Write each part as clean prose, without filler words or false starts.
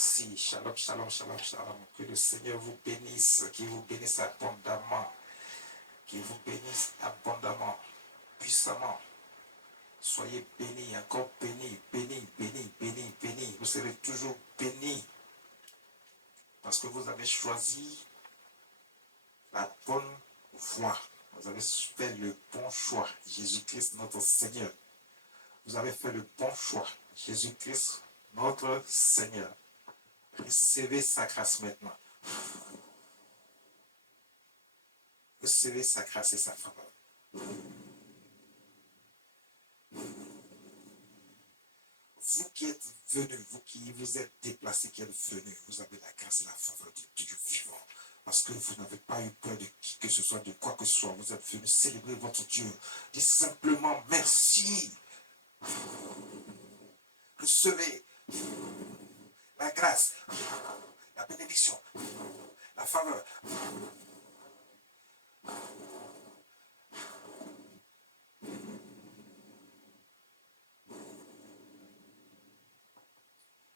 merci. Shalom, shalom, shalom, shalom. Que le Seigneur vous bénisse, qu'il vous bénisse abondamment, qu'il vous bénisse abondamment, puissamment. Soyez bénis, encore bénis, bénis, bénis, bénis, bénis. Vous serez toujours bénis parce que vous avez choisi la bonne voie. Vous avez fait le bon choix. Jésus-Christ, notre Seigneur. Vous avez fait le bon choix. Jésus-Christ, notre Seigneur. Recevez sa grâce maintenant. Recevez sa grâce et sa faveur. Vous qui êtes venus, vous qui vous êtes déplacés, qui êtes venus, vous avez la grâce et la faveur du Dieu vivant. Parce que vous n'avez pas eu peur de qui que ce soit, de quoi que ce soit. Vous êtes venus célébrer votre Dieu. Dites simplement merci. Recevez la grâce, la bénédiction, la faveur.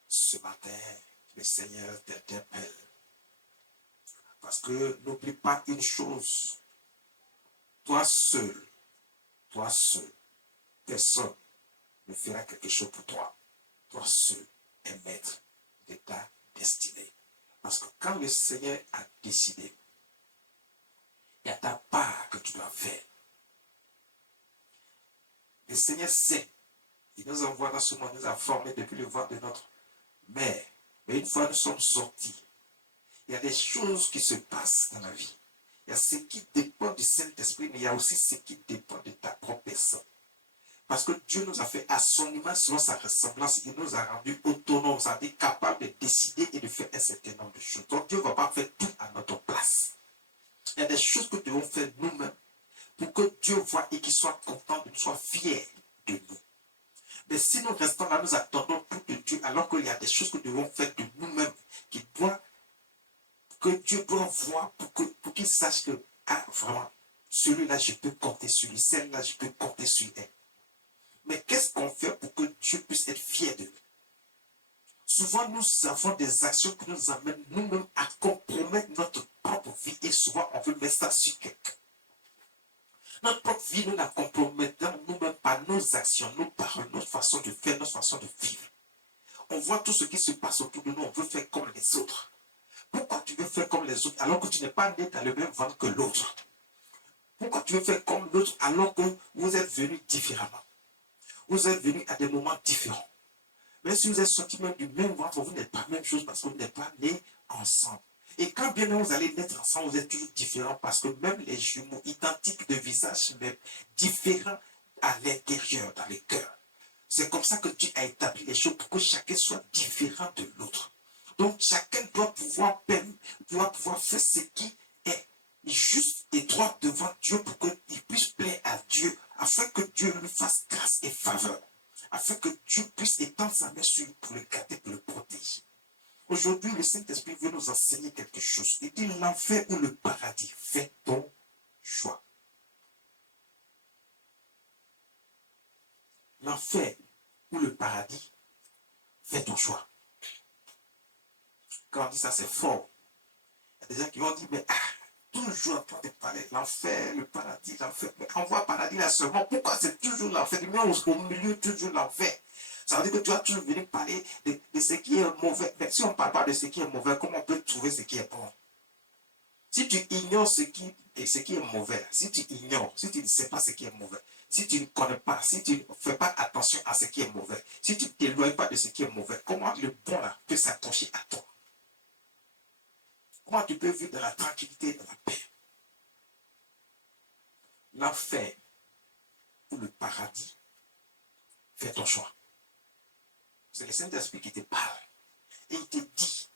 Ce matin, le Seigneur t'interpelle. Parce que n'oublie pas une chose. Toi seul, personne ne fera quelque chose pour toi. Toi seul es maître de ta destinée. Parce que quand le Seigneur a décidé, il y a ta part que tu dois faire. Le Seigneur sait. Il nous envoie dans ce monde, il nous a formés depuis le ventre de notre mère. Mais une fois nous sommes sortis, il y a des choses qui se passent dans la vie. Il y a ce qui dépend du Saint-Esprit, mais il y a aussi ce qui dépend de ta propre personne. Parce que Dieu nous a fait à son image, selon sa ressemblance, il nous a rendus autonomes, c'est-à-dire capables de décider et de faire un certain nombre de choses. Donc Dieu ne va pas faire tout à notre place. Il y a des choses que nous devons faire nous-mêmes pour que Dieu voie et qu'il soit content, qu'il soit fier de nous. Mais si nous restons là, nous attendons tout de Dieu, alors qu'il y a des choses que nous devons faire de nous-mêmes, que Dieu doit voir pour qu'il sache que, ah, vraiment, celui-là, je peux compter sur lui, celle-là, je peux compter sur elle. Mais qu'est-ce qu'on fait pour que Dieu puisse être fier de nous? Souvent, nous avons des actions qui nous amènent nous-mêmes à compromettre notre propre vie et souvent, on veut mettre ça sur quelqu'un. Notre propre vie, nous la compromettons nous-mêmes par nos actions, nos paroles, notre façon de faire, notre façon de vivre. On voit tout ce qui se passe autour de nous, on veut faire comme les autres. Pourquoi tu veux faire comme les autres alors que tu n'es pas né dans le même ventre que l'autre? Pourquoi tu veux faire comme l'autre alors que vous êtes venus différemment? Vous êtes venus à des moments différents. Même si vous êtes sortis même du même ventre, vous n'êtes pas la même chose parce que vous n'êtes pas nés ensemble. Et quand bien même vous allez naître ensemble, vous êtes toujours différents parce que même les jumeaux identiques de visage, même différents à l'intérieur, dans les cœurs. C'est comme ça que Dieu a établi les choses pour que chacun soit différent de l'autre. Donc chacun doit pouvoir faire ce qui est juste et droit devant Dieu pour qu'il puisse plaire à Dieu, afin que Dieu lui fasse grâce et faveur, afin que Dieu puisse étendre sa main sur lui pour le garder, pour le protéger. Aujourd'hui, le Saint-Esprit veut nous enseigner quelque chose. Il dit l'enfer ou le paradis, fais ton choix. L'enfer ou le paradis, fais ton choix. Quand on dit ça, c'est fort. Il y a des gens qui vont dire, mais toujours en train de parler l'enfer, le paradis, l'enfer. Mais on voit paradis là seulement. Pourquoi c'est toujours l'enfer? Mais au milieu, toujours l'enfer. Ça veut dire que tu vas toujours venir parler de ce qui est mauvais. Mais si on ne parle pas de ce qui est mauvais, comment on peut trouver ce qui est bon? Si tu ignores ce qui est mauvais, si tu ignores, si tu ne sais pas ce qui est mauvais, si tu ne connais pas, si tu ne fais pas attention à ce qui est mauvais, si tu ne t'éloignes pas de ce qui est mauvais, comment le bon là peut s'accrocher à toi? Comment tu peux vivre dans la tranquillité et dans la paix? L'enfer ou le paradis, fais ton choix. C'est le Saint-Esprit qui te parle. Et il te dit,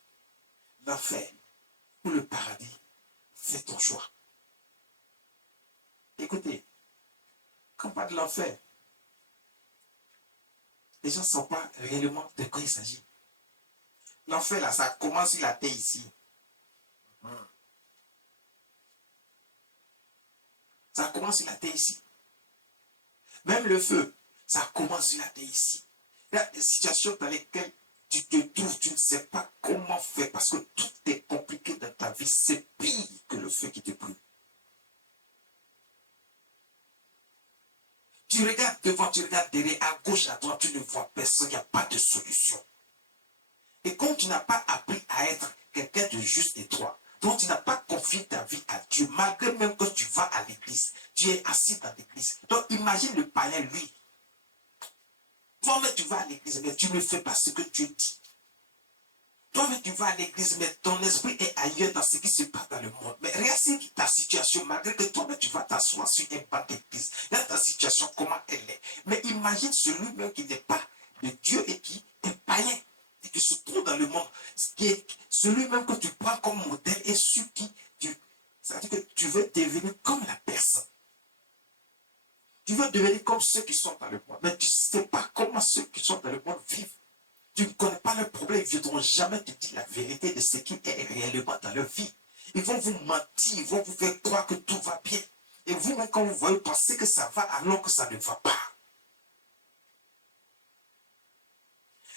l'enfer ou le paradis, fais ton choix. Écoutez, quand on parle de l'enfer, les gens ne savent pas réellement de quoi il s'agit. L'enfer, là, ça commence sur la terre ici. Ça commence sur la terre ici. Même le feu, ça commence sur la terre ici. Il y a des situations dans lesquelles tu te trouves, tu ne sais pas comment faire parce que tout est compliqué dans ta vie. C'est pire que le feu qui te brûle. Tu regardes devant, tu regardes derrière, à gauche, à droite, tu ne vois personne, il n'y a pas de solution. Et comme tu n'as pas appris à être quelqu'un de juste et droit, donc tu n'as pas confié ta vie à Dieu, malgré même que tu vas à l'église, tu es assis dans l'église. Donc imagine le païen, lui. Toi-même, tu vas à l'église, mais tu ne fais pas ce que Dieu dit. Toi-même, tu vas à l'église, mais ton esprit est ailleurs dans ce qui se passe dans le monde. Mais regarde ta situation, malgré que toi-même, tu vas t'asseoir sur un banc d'église. Regarde ta situation, comment elle est. Mais imagine celui-même qui n'est pas de Dieu et qui est païen, et qui se trouve dans le monde. Celui-même que tu prends comme modèle et sur qui c'est-à-dire que tu veux devenir comme la personne. Tu veux devenir comme ceux qui sont dans le monde. Mais tu ne sais pas comment ceux qui sont dans le monde vivent. Tu ne connais pas leurs problèmes, ils ne viendront jamais te dire la vérité de ce qui est réellement dans leur vie. Ils vont vous mentir, ils vont vous faire croire que tout va bien. Et vous-même, quand vous voyez, pensez que ça va alors que ça ne va pas.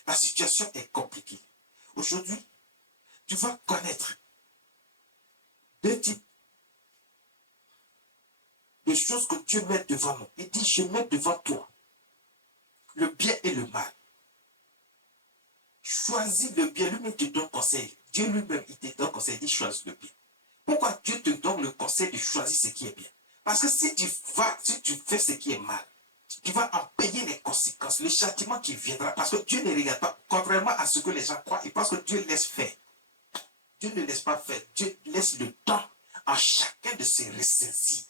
La situation est compliquée. Aujourd'hui, tu vas connaître deux types de choses que Dieu met devant nous. Il dit, je mets devant toi le bien et le mal. Choisis le bien. Lui-même te donne conseil. Dieu lui-même, il te donne conseil. Il dit, choisis le bien. Pourquoi Dieu te donne le conseil de choisir ce qui est bien? Parce que si tu fais ce qui est mal, tu vas en payer les conséquences, le châtiment qui viendra. Parce que Dieu ne regarde pas, contrairement à ce que les gens croient, ils pensent que Dieu laisse faire. Dieu ne laisse pas faire. Dieu laisse le temps à chacun de se ressaisir,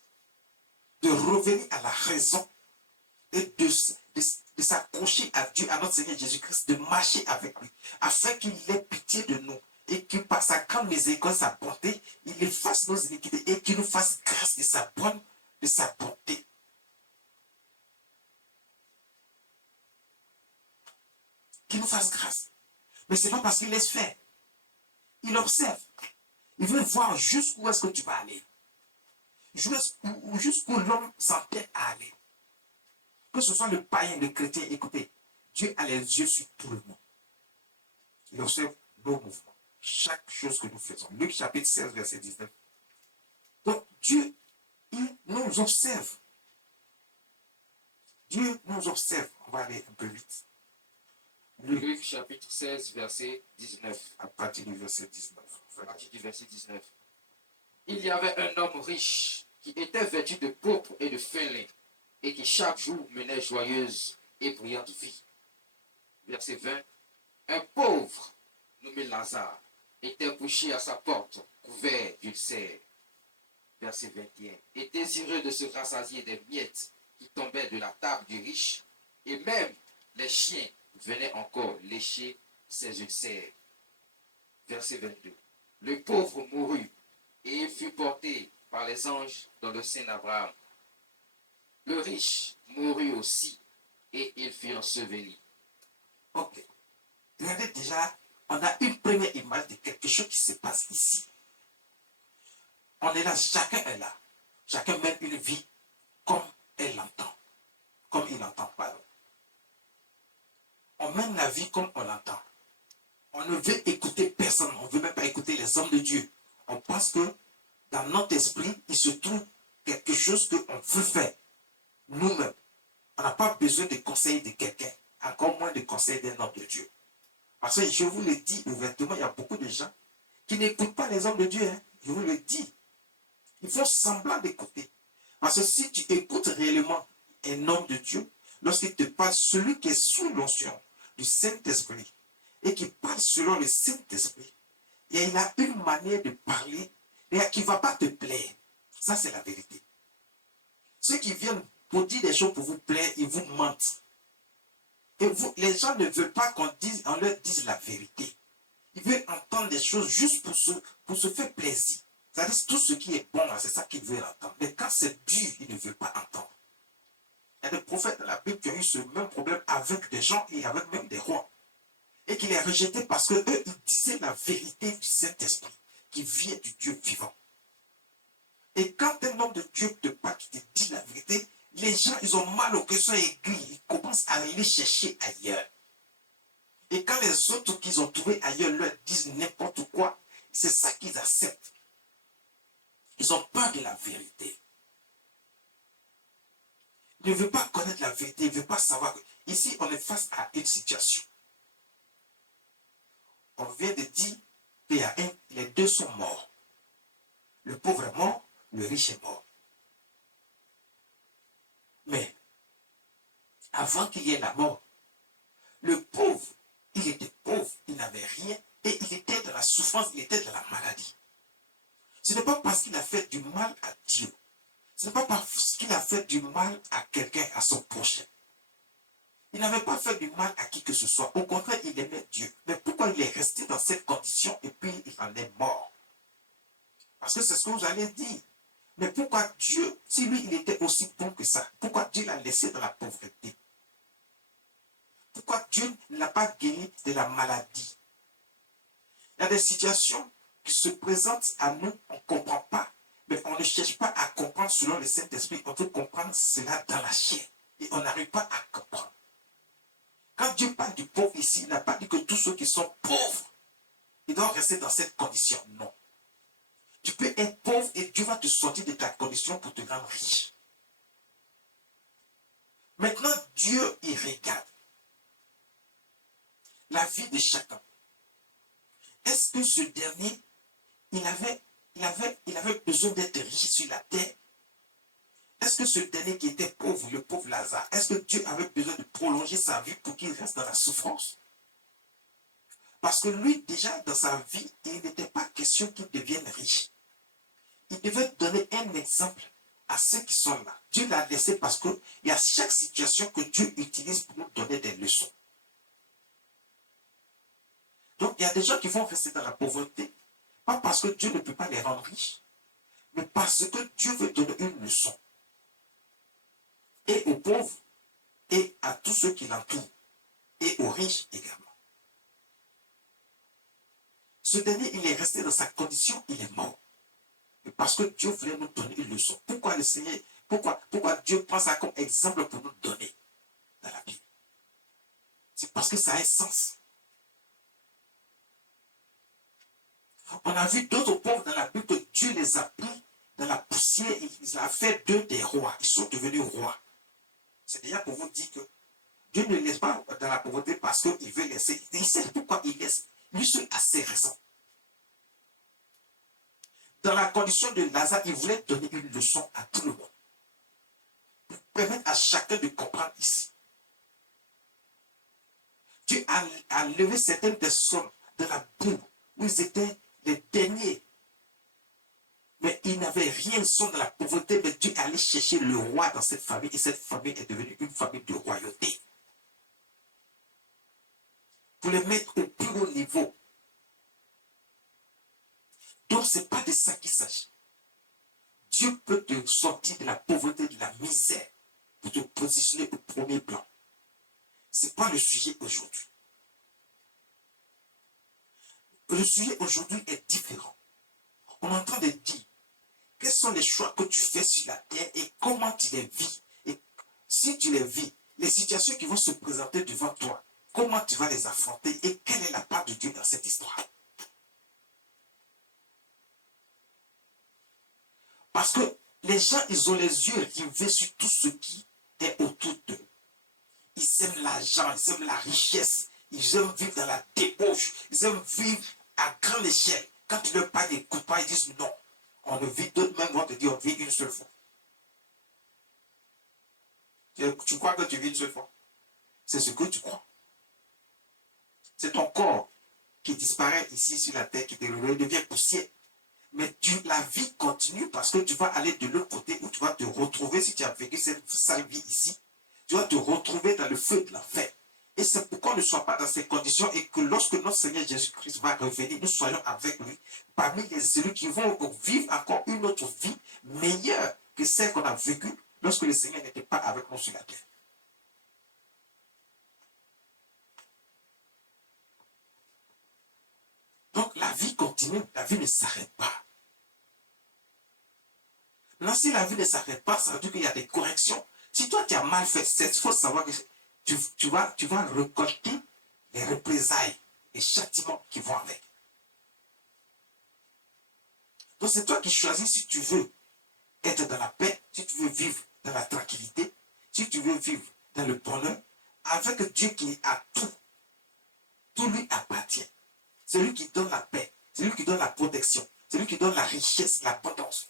de revenir à la raison et de s'accrocher à Dieu, à notre Seigneur Jésus-Christ, de marcher avec lui, afin qu'il ait pitié de nous et que par sa grande miséricorde, sa bonté, il efface nos iniquités et qu'il nous fasse grâce de sa bonté. Qu'il nous fasse grâce. Mais ce n'est pas parce qu'il laisse faire. Il observe. Il veut voir jusqu'où est-ce que tu vas aller. Jusqu'où l'homme s'entête à aller. Que ce soit le païen, le chrétien, écoutez, Dieu a les yeux sur tout le monde. Il observe nos mouvements. Chaque chose que nous faisons. Luc chapitre 16, verset 19. Donc Dieu, il nous observe. Dieu nous observe. On va aller un peu vite. Luc chapitre 16, verset 19. À partir du verset 19. À partir du verset 19. Il y avait un homme riche qui était vêtu de pourpre et de fin lin et qui chaque jour menait joyeuse et brillante vie. Verset 20. Un pauvre nommé Lazare était couché à sa porte, couvert d'ulcères. Verset 21. Et désireux de se rassasier des miettes qui tombaient de la table du riche, et même les chiens venaient encore lécher ses ulcères. Verset 22. Le pauvre mourut et fut porté par les anges dans le sein d'Abraham. Le riche mourut aussi et il fut enseveli. Ok. Regardez déjà, on a une première image de quelque chose qui se passe ici. On est là, chacun est là. Chacun mène une vie comme elle l'entend. Comme il entend, pardon. On mène la vie comme on l'entend. On ne veut écouter personne. On ne veut même pas écouter les hommes de Dieu. On pense que dans notre esprit, il se trouve quelque chose qu'on veut faire. Nous-mêmes. On n'a pas besoin de conseils de quelqu'un. Encore moins de conseils d'un homme de Dieu. Parce que je vous le dis ouvertement, il y a beaucoup de gens qui n'écoutent pas les hommes de Dieu. Hein. Je vous le dis. Il faut semblant d'écouter. Parce que si tu écoutes réellement un homme de Dieu, lorsqu'il te parle, celui qui est sous l'onction du Saint-Esprit et qui parle selon le Saint-Esprit, et il a une manière de parler qui ne va pas te plaire. Ça, c'est la vérité. Ceux qui viennent pour dire des choses pour vous plaire, ils vous mentent. Et vous, les gens ne veulent pas qu'on leur dise la vérité. Ils veulent entendre des choses juste pour se faire plaisir. C'est-à-dire tout ce qui est bon, c'est ça qu'ils veulent entendre. Mais quand c'est dur, ils ne veulent pas entendre. Il y a des prophètes de la Bible qui ont eu ce même problème avec des gens et avec même des rois. Et qui les rejetaient parce qu'eux, ils disaient la vérité du Saint-Esprit qui vient du Dieu vivant. Et quand un homme de Dieu te parle, qui te dit la vérité, les gens, ils ont mal au cœur, ils sont aigris, ils commencent à aller chercher ailleurs. Et quand les autres qu'ils ont trouvé ailleurs leur disent n'importe quoi, c'est ça qu'ils acceptent. Ils ont peur de la vérité. Ils ne veulent pas connaître la vérité, ils ne veulent pas savoir. Ici, on est face à une situation. On vient de dire qu'il y a les deux sont morts. Le pauvre est mort, le riche est mort. Mais avant qu'il y ait la mort, le pauvre, il était pauvre, il n'avait rien et il était dans la souffrance, il était dans la maladie. Ce n'est pas parce qu'il a fait du mal à Dieu. Ce n'est pas parce qu'il a fait du mal à quelqu'un, à son prochain. Il n'avait pas fait du mal à qui que ce soit. Au contraire, il aimait Dieu. Mais pourquoi il est resté dans cette condition et puis il en est mort? Parce que c'est ce que vous allez dire. Mais pourquoi Dieu, si lui, il était aussi bon que ça, pourquoi Dieu l'a laissé dans la pauvreté? Pourquoi Dieu ne l'a pas guéri de la maladie? Il y a des situations qui se présentent à nous, on ne comprend pas. Mais on ne cherche pas à comprendre selon le Saint-Esprit. On veut comprendre cela dans la chair. Et on n'arrive pas à comprendre. Quand Dieu parle du pauvre ici, il n'a pas dit que tous ceux qui sont pauvres, ils doivent rester dans cette condition. Non. Tu peux être pauvre et Dieu va te sortir de ta condition pour te rendre riche. Maintenant, Dieu, il regarde la vie de chacun. Est-ce que ce dernier, il avait besoin d'être riche sur la terre? Est-ce que ce dernier qui était pauvre, le pauvre Lazare, est-ce que Dieu avait besoin de prolonger sa vie pour qu'il reste dans la souffrance? Parce que lui, déjà, dans sa vie, il n'était pas question qu'il devienne riche. Il devait donner un exemple à ceux qui sont là. Dieu l'a laissé parce qu'il y a chaque situation que Dieu utilise pour nous donner des leçons. Donc, il y a des gens qui vont rester dans la pauvreté, pas parce que Dieu ne peut pas les rendre riches, mais parce que Dieu veut donner une leçon. Et aux pauvres, et à tous ceux qui l'entourent, et aux riches également. Ce dernier, il est resté dans sa condition, il est mort. Parce que Dieu voulait nous donner une leçon. Pourquoi le Seigneur, pourquoi Dieu prend ça comme exemple pour nous donner dans la Bible? C'est parce que ça a un sens. On a vu d'autres pauvres dans la Bible que Dieu les a pris dans la poussière et il a fait d'eux des rois. Ils sont devenus rois. C'est déjà pour vous dire que Dieu ne laisse pas dans la pauvreté parce qu'il veut laisser. Il sait pourquoi il laisse. Lui seul a ses raisons. Dans la condition de Lazare, il voulait donner une leçon à tout le monde. Pour permettre à chacun de comprendre ici. Dieu a levé certaines personnes de la boue où ils étaient les derniers. Mais ils n'avaient rien, ils sont dans la pauvreté, mais Dieu allait chercher le roi dans cette famille et cette famille est devenue une famille de royauté. Pour les mettre au plus haut niveau. Donc, ce n'est pas de ça qu'il s'agit. Dieu peut te sortir de la pauvreté, de la misère, pour te positionner au premier plan. Ce n'est pas le sujet aujourd'hui. Le sujet aujourd'hui est différent. On est en train de dire, quels sont les choix que tu fais sur la terre et comment tu les vis. Et si tu les vis, les situations qui vont se présenter devant toi, comment tu vas les affronter et quelle est la part de Dieu dans cette histoire. Parce que les gens, ils ont les yeux rivés sur tout ce qui est autour d'eux. Ils aiment l'argent, ils aiment la richesse, ils aiment vivre dans la débauche, ils aiment vivre à grande échelle. Quand tu leur parles, ils n'écoutent pas, ils disent non. On ne vit, d'autres même vont te dire on vit une seule fois. Tu crois que tu vis une seule fois? C'est ce que tu crois. C'est ton corps qui disparaît ici sur la terre, qui devient poussière. Mais la vie continue parce que tu vas aller de l'autre côté où tu vas te retrouver, si tu as vécu cette sale vie ici, tu vas te retrouver dans le feu de l'enfer. Et c'est pourquoi on ne soit pas dans ces conditions et que lorsque notre Seigneur Jésus-Christ va revenir, nous soyons avec lui parmi les élus qui vont vivre encore une autre vie meilleure que celle qu'on a vécue lorsque le Seigneur n'était pas avec nous sur la terre. Donc la vie continue, la vie ne s'arrête pas. Maintenant, si la vie ne s'arrête pas, ça veut dire qu'il y a des corrections. Si toi tu as mal fait, il faut savoir que tu vas récolter les représailles, les châtiments qui vont avec. Donc c'est toi qui choisis si tu veux être dans la paix, si tu veux vivre dans la tranquillité, si tu veux vivre dans le bonheur, avec Dieu qui a tout. Tout lui appartient. C'est lui qui donne la paix, c'est lui qui donne la protection, c'est lui qui donne la richesse, l'abondance.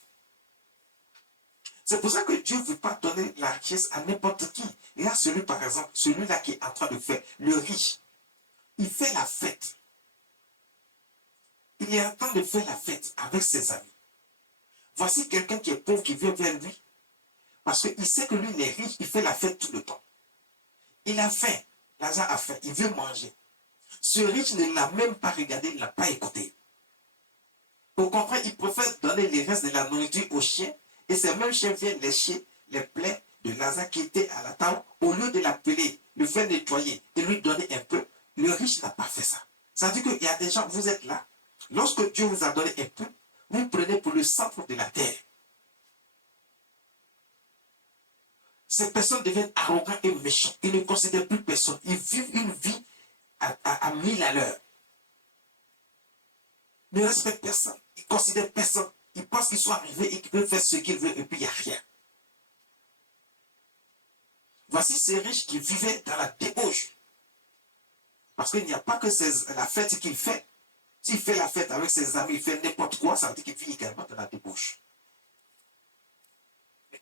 C'est pour ça que Dieu ne veut pas donner la richesse à n'importe qui. Et là, celui, par exemple, celui-là qui est en train de faire, le riche, il fait la fête. Il est en train de faire la fête avec ses amis. Voici quelqu'un qui est pauvre qui vient vers lui. Parce qu'il sait que lui, il est riche, il fait la fête tout le temps. Il a faim. Lazare a faim, il veut manger. Ce riche ne l'a même pas regardé, il ne l'a pas écouté. Au contraire, il préfère donner les restes de la nourriture aux chiens. Et ces mêmes chiens viennent lécher les plaies de Lazare qui était à la table. Au lieu de l'appeler, le faire nettoyer et lui donner un peu, le riche n'a pas fait ça. Ça veut dire qu'il y a des gens, vous êtes là. Lorsque Dieu vous a donné un peu, vous prenez pour le centre de la terre. Ces personnes deviennent arrogants et méchants. Ils ne considèrent plus personne. Ils vivent une vie à 1000 à l'heure. Ils ne respectent personne. Ils ne considèrent personne. Ils pensent qu'ils sont arrivés et qu'ils peuvent faire ce qu'ils veulent et puis il n'y a rien. Voici ces riches qui vivaient dans la débauche. Parce qu'il n'y a pas que la fête qu'il fait. S'il fait la fête avec ses amis, il fait n'importe quoi, ça veut dire qu'il vit également dans la débauche.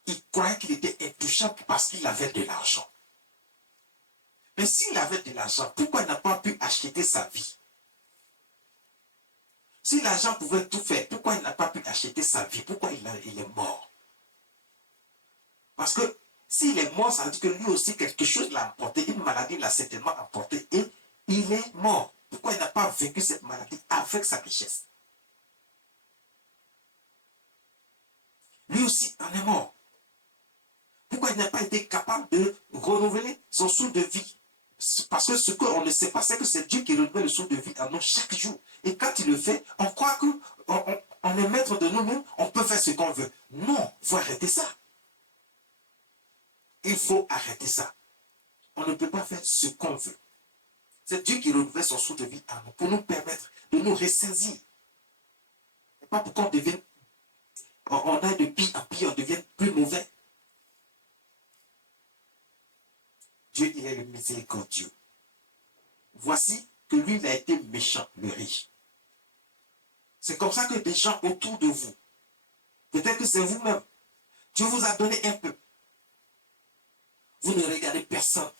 Il croyait qu'il était intouchable parce qu'il avait de l'argent. Mais s'il avait de l'argent, pourquoi il n'a pas pu acheter sa vie? Si l'argent pouvait tout faire, pourquoi il n'a pas pu acheter sa vie? Pourquoi il est mort? Parce que s'il est mort, ça veut dire que lui aussi, quelque chose l'a emporté, une maladie l'a certainement emporté et il est mort. Pourquoi il n'a pas vécu cette maladie avec sa richesse? Lui aussi en est mort. Pourquoi il n'a pas été capable de renouveler son souffle de vie? Parce que ce qu'on ne sait pas, c'est que c'est Dieu qui renouvelle le souffle de vie en nous chaque jour. Et quand il le fait, on croit qu'on est maître de nous-mêmes, on peut faire ce qu'on veut. Non, il faut arrêter ça. Il faut arrêter ça. On ne peut pas faire ce qu'on veut. C'est Dieu qui renouvelle son souffle de vie en nous pour nous permettre de nous ressaisir. Et pas pour qu'on devienne, on aille de pire en pire, on devienne plus mauvais. Dieu, il est le miséricordieux. Voici que lui, il a été méchant, le riche. C'est comme ça que des gens autour de vous, peut-être que c'est vous-même, Dieu vous a donné un peu. Vous ne regardez personne.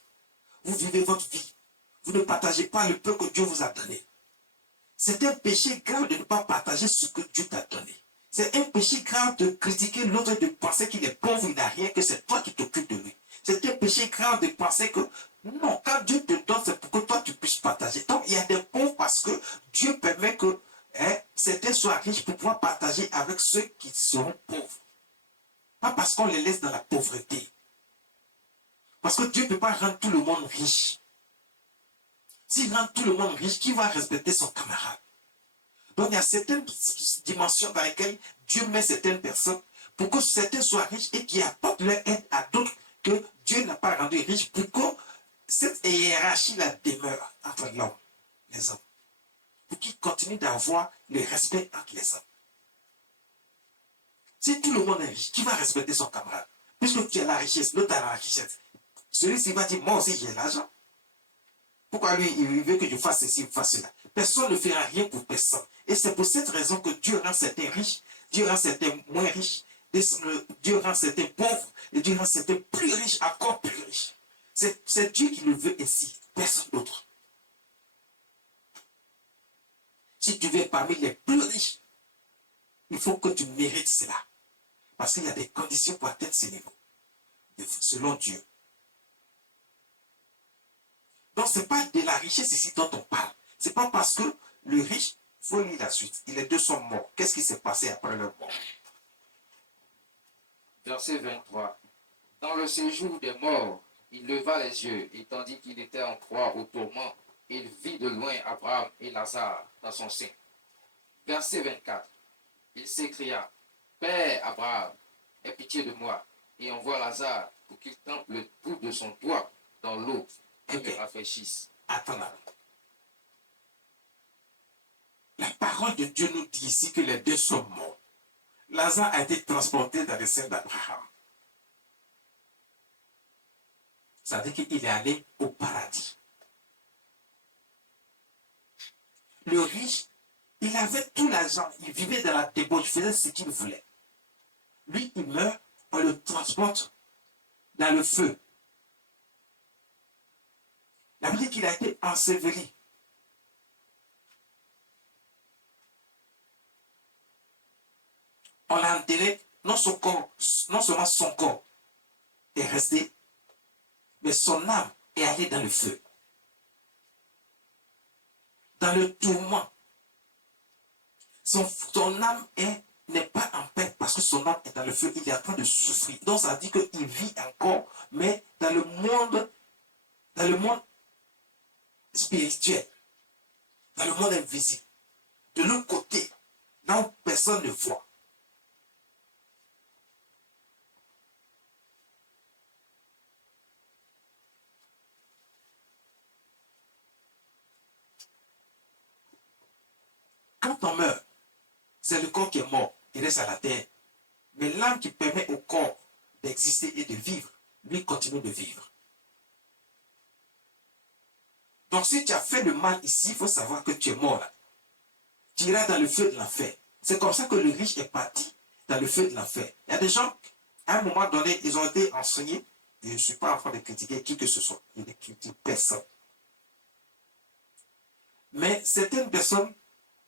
Vous vivez votre vie. Vous ne partagez pas le peu que Dieu vous a donné. C'est un péché grave de ne pas partager ce que Dieu t'a donné. C'est un péché grave de critiquer l'autre et de penser qu'il est pauvre, il n'a rien, que c'est toi qui t'occupes de lui. C'est un péché grave de penser que non, quand Dieu te donne, c'est pour que toi tu puisses partager. Donc il y a des pauvres parce que Dieu permet que certains soient riches pour pouvoir partager avec ceux qui seront pauvres. Pas parce qu'on les laisse dans la pauvreté. Parce que Dieu ne peut pas rendre tout le monde riche. S'il rend tout le monde riche, qui va respecter son camarade? Donc il y a certaines dimensions dans lesquelles Dieu met certaines personnes pour que certains soient riches et qui apportent leur aide à d'autres que Dieu n'a pas rendu riches pour que cette hiérarchie-là demeure entre l'homme, les hommes. Pour qu'ils continuent d'avoir le respect entre les hommes. Si tout le monde est riche, qui va respecter son camarade? Puisque tu as la richesse, l'autre a la richesse. Celui-ci va dire, moi aussi j'ai l'argent. Pourquoi lui, il veut que je fasse ceci, fasse cela? Personne ne fera rien pour personne. Et c'est pour cette raison que Dieu rend certains riches, Dieu rend certains moins riches, Dieu rend certains pauvres, et Dieu rend certains plus riches, encore plus riches. C'est Dieu qui le veut ainsi, personne d'autre. Si tu veux être parmi les plus riches, il faut que tu mérites cela. Parce qu'il y a des conditions pour atteindre ce niveau, selon Dieu. Donc, ce n'est pas de la richesse ici dont on parle. Ce n'est pas parce que le riche, il faut lire la suite. Les deux sont morts. Qu'est-ce qui s'est passé après leur mort? Verset 23. Dans le séjour des morts, il leva les yeux, et tandis qu'il était en proie au tourment, il vit de loin Abraham et Lazare dans son sein. Verset 24. Il s'écria, Père Abraham, aie pitié de moi, et envoie Lazare pour qu'il trempe le bout de son doigt dans l'eau et me rafraîchisse. Attends là. La parole de Dieu nous dit ici que les deux sont morts. Lazare a été transporté dans les seins d'Abraham. Ça veut dire qu'il est allé au paradis. Le riche, il avait tout l'argent, il vivait dans la débauche, il faisait ce qu'il voulait. Lui, il meurt, on le transporte dans le feu. La Bible dit qu'il a été enseveli. On l'a enterré, non seulement son corps est resté, mais son âme est allée dans le feu. Dans le tourment. Son âme n'est pas en paix parce que son âme est dans le feu, il est en train de souffrir. Donc ça dit qu'il vit encore, mais dans le monde spirituel, dans le monde invisible. De l'autre côté, là où personne ne voit. Quand on meurt, c'est le corps qui est mort, il reste à la terre. Mais l'âme qui permet au corps d'exister et de vivre, lui continue de vivre. Donc si tu as fait le mal ici, il faut savoir que tu es mort là. Tu iras dans le feu de l'enfer. C'est comme ça que le riche est parti dans le feu de l'enfer. Il y a des gens, à un moment donné, ils ont été enseignés. Je ne suis pas en train de critiquer qui que ce soit. Je ne critique personne. Mais certaines personnes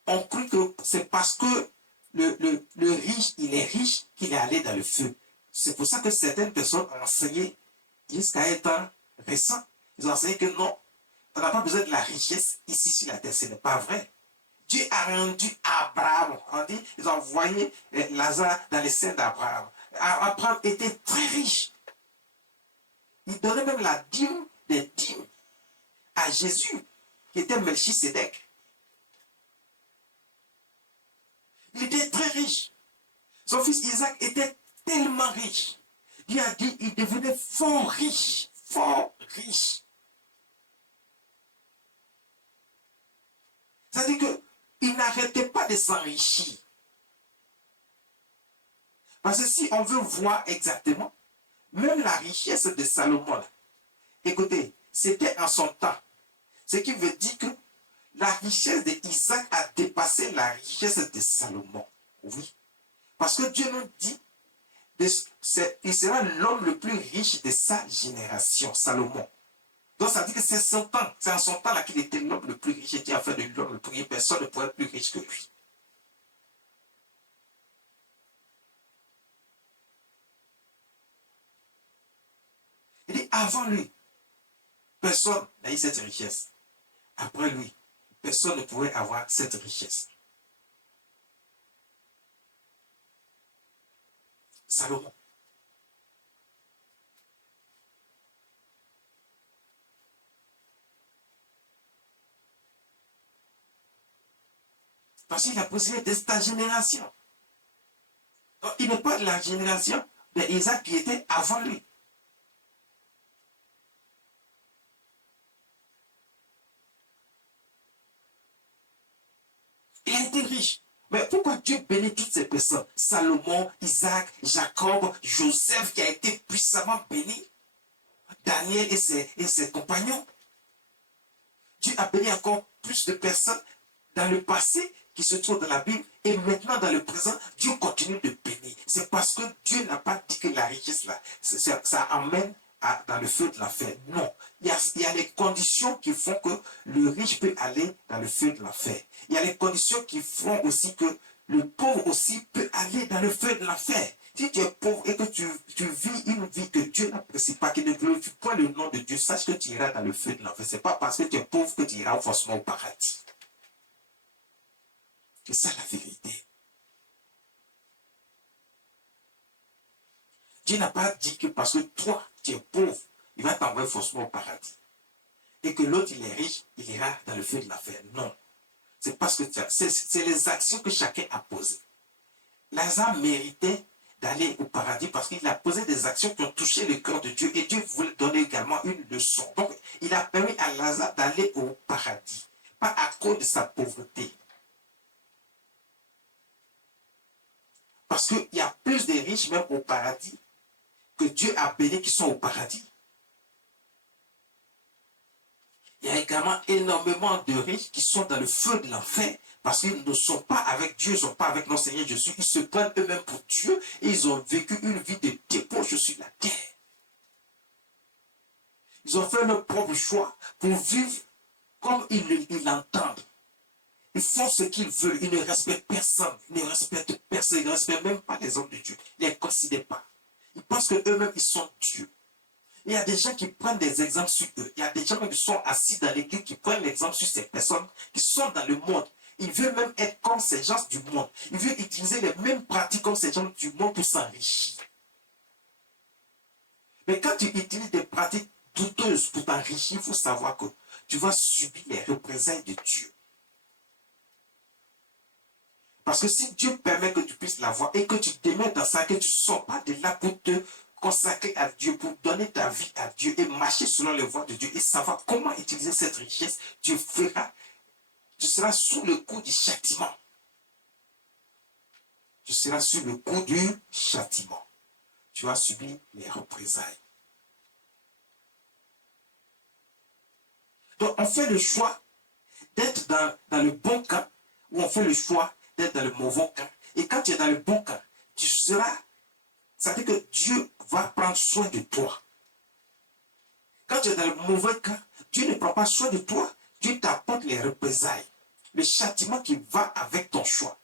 ont cru que c'est parce que le riche, il est riche qu'il est allé dans le feu. C'est pour ça que certaines personnes ont enseigné jusqu'à un temps récent. Ils ont enseigné que non, on n'a pas besoin de la richesse ici sur la terre. Ce n'est pas vrai. Dieu a rendu Abraham, on dit, ils ont envoyé Lazare dans les seins d'Abraham. Abraham était très riche. Il donnait même la dîme des dîmes à Jésus, qui était Melchisédek. Il était très riche. Son fils Isaac était tellement riche. Dieu a dit qu'il devenait fort riche. Fort riche. C'est-à-dire qu'il n'arrêtait pas de s'enrichir. Parce que si on veut voir exactement, même la richesse de Salomon, là, écoutez, c'était en son temps. Ce qui veut dire que la richesse d'Isaac a dépassé la richesse de Salomon. Oui. Parce que Dieu nous dit, il sera l'homme le plus riche de sa génération, Salomon. Donc ça dit que c'est son temps. C'est en son temps là qu'il était l'homme le plus riche. Et Dieu a fait de l'homme le plus riche. Personne ne pourrait être plus riche que lui. Il dit, avant lui, personne n'a eu cette richesse. Après lui, personne ne pouvait avoir cette richesse. Salomon. Parce qu'il a posé de ta génération. Donc, il n'est pas de la génération d'Isaac qui était avant lui. Il a été riche. Mais pourquoi Dieu bénit toutes ces personnes? Salomon, Isaac, Jacob, Joseph qui a été puissamment béni. Daniel et ses compagnons. Dieu a béni encore plus de personnes dans le passé qui se trouvent dans la Bible et maintenant dans le présent, Dieu continue de bénir. C'est parce que Dieu n'a pas dit que la richesse là, ça amène dans le feu de l'enfer. Non. Il y a les conditions qui font que le riche peut aller dans le feu de l'enfer. Il y a les conditions qui font aussi que le pauvre aussi peut aller dans le feu de l'enfer. Si tu es pauvre et que tu vis une vie que Dieu n'apprécie pas, qui ne glorifie pas le nom de Dieu, sache que tu iras dans le feu de l'enfer. Ce n'est pas parce que tu es pauvre que tu iras forcément au paradis. C'est ça la vérité. Dieu n'a pas dit que parce que toi, tu es pauvre, il va t'envoyer forcément au paradis. Et que l'autre, il est riche, il ira dans le feu de l'enfer. Non. C'est parce que c'est les actions que chacun a posées. Lazare méritait d'aller au paradis parce qu'il a posé des actions qui ont touché le cœur de Dieu et Dieu voulait donner également une leçon. Donc, il a permis à Lazare d'aller au paradis, pas à cause de sa pauvreté. Parce qu'il y a plus de riches même au paradis que Dieu a bénis qui sont au paradis. Il y a également énormément de riches qui sont dans le feu de l'enfer parce qu'ils ne sont pas avec Dieu, ils ne sont pas avec notre Seigneur Jésus. Ils se prennent eux-mêmes pour Dieu et ils ont vécu une vie de débauche sur la terre. Ils ont fait leur propre choix pour vivre comme ils l'entendent. Ils font ce qu'ils veulent. Ils ne respectent personne. Ils ne respectent personne. Ils ne respectent même pas les hommes de Dieu. Ils ne les considèrent pas. Ils pensent qu'eux-mêmes, ils sont Dieu. Il y a des gens qui prennent des exemples sur eux. Il y a des gens qui sont assis dans l'église qui prennent l'exemple sur ces personnes qui sont dans le monde. Ils veulent même être comme ces gens du monde. Ils veulent utiliser les mêmes pratiques comme ces gens du monde pour s'enrichir. Mais quand tu utilises des pratiques douteuses pour t'enrichir, il faut savoir que tu vas subir les représailles de Dieu. Parce que si Dieu permet que tu puisses l'avoir et que tu te mets dans ça, que tu ne sors pas de là pour te consacrer à Dieu, pour donner ta vie à Dieu et marcher selon les voies de Dieu et savoir comment utiliser cette richesse, tu seras sous le coup du châtiment. Tu seras sous le coup du châtiment. Tu vas subir les représailles. Donc, on fait le choix d'être dans le bon camp ou on fait le choix d'être dans le mauvais camp. Et quand tu es dans le bon camp, tu seras, ça veut dire que Dieu va prendre soin de toi. Quand tu es dans le mauvais camp, Dieu ne prend pas soin de toi, Dieu t'apporte les représailles, le châtiment qui va avec ton choix.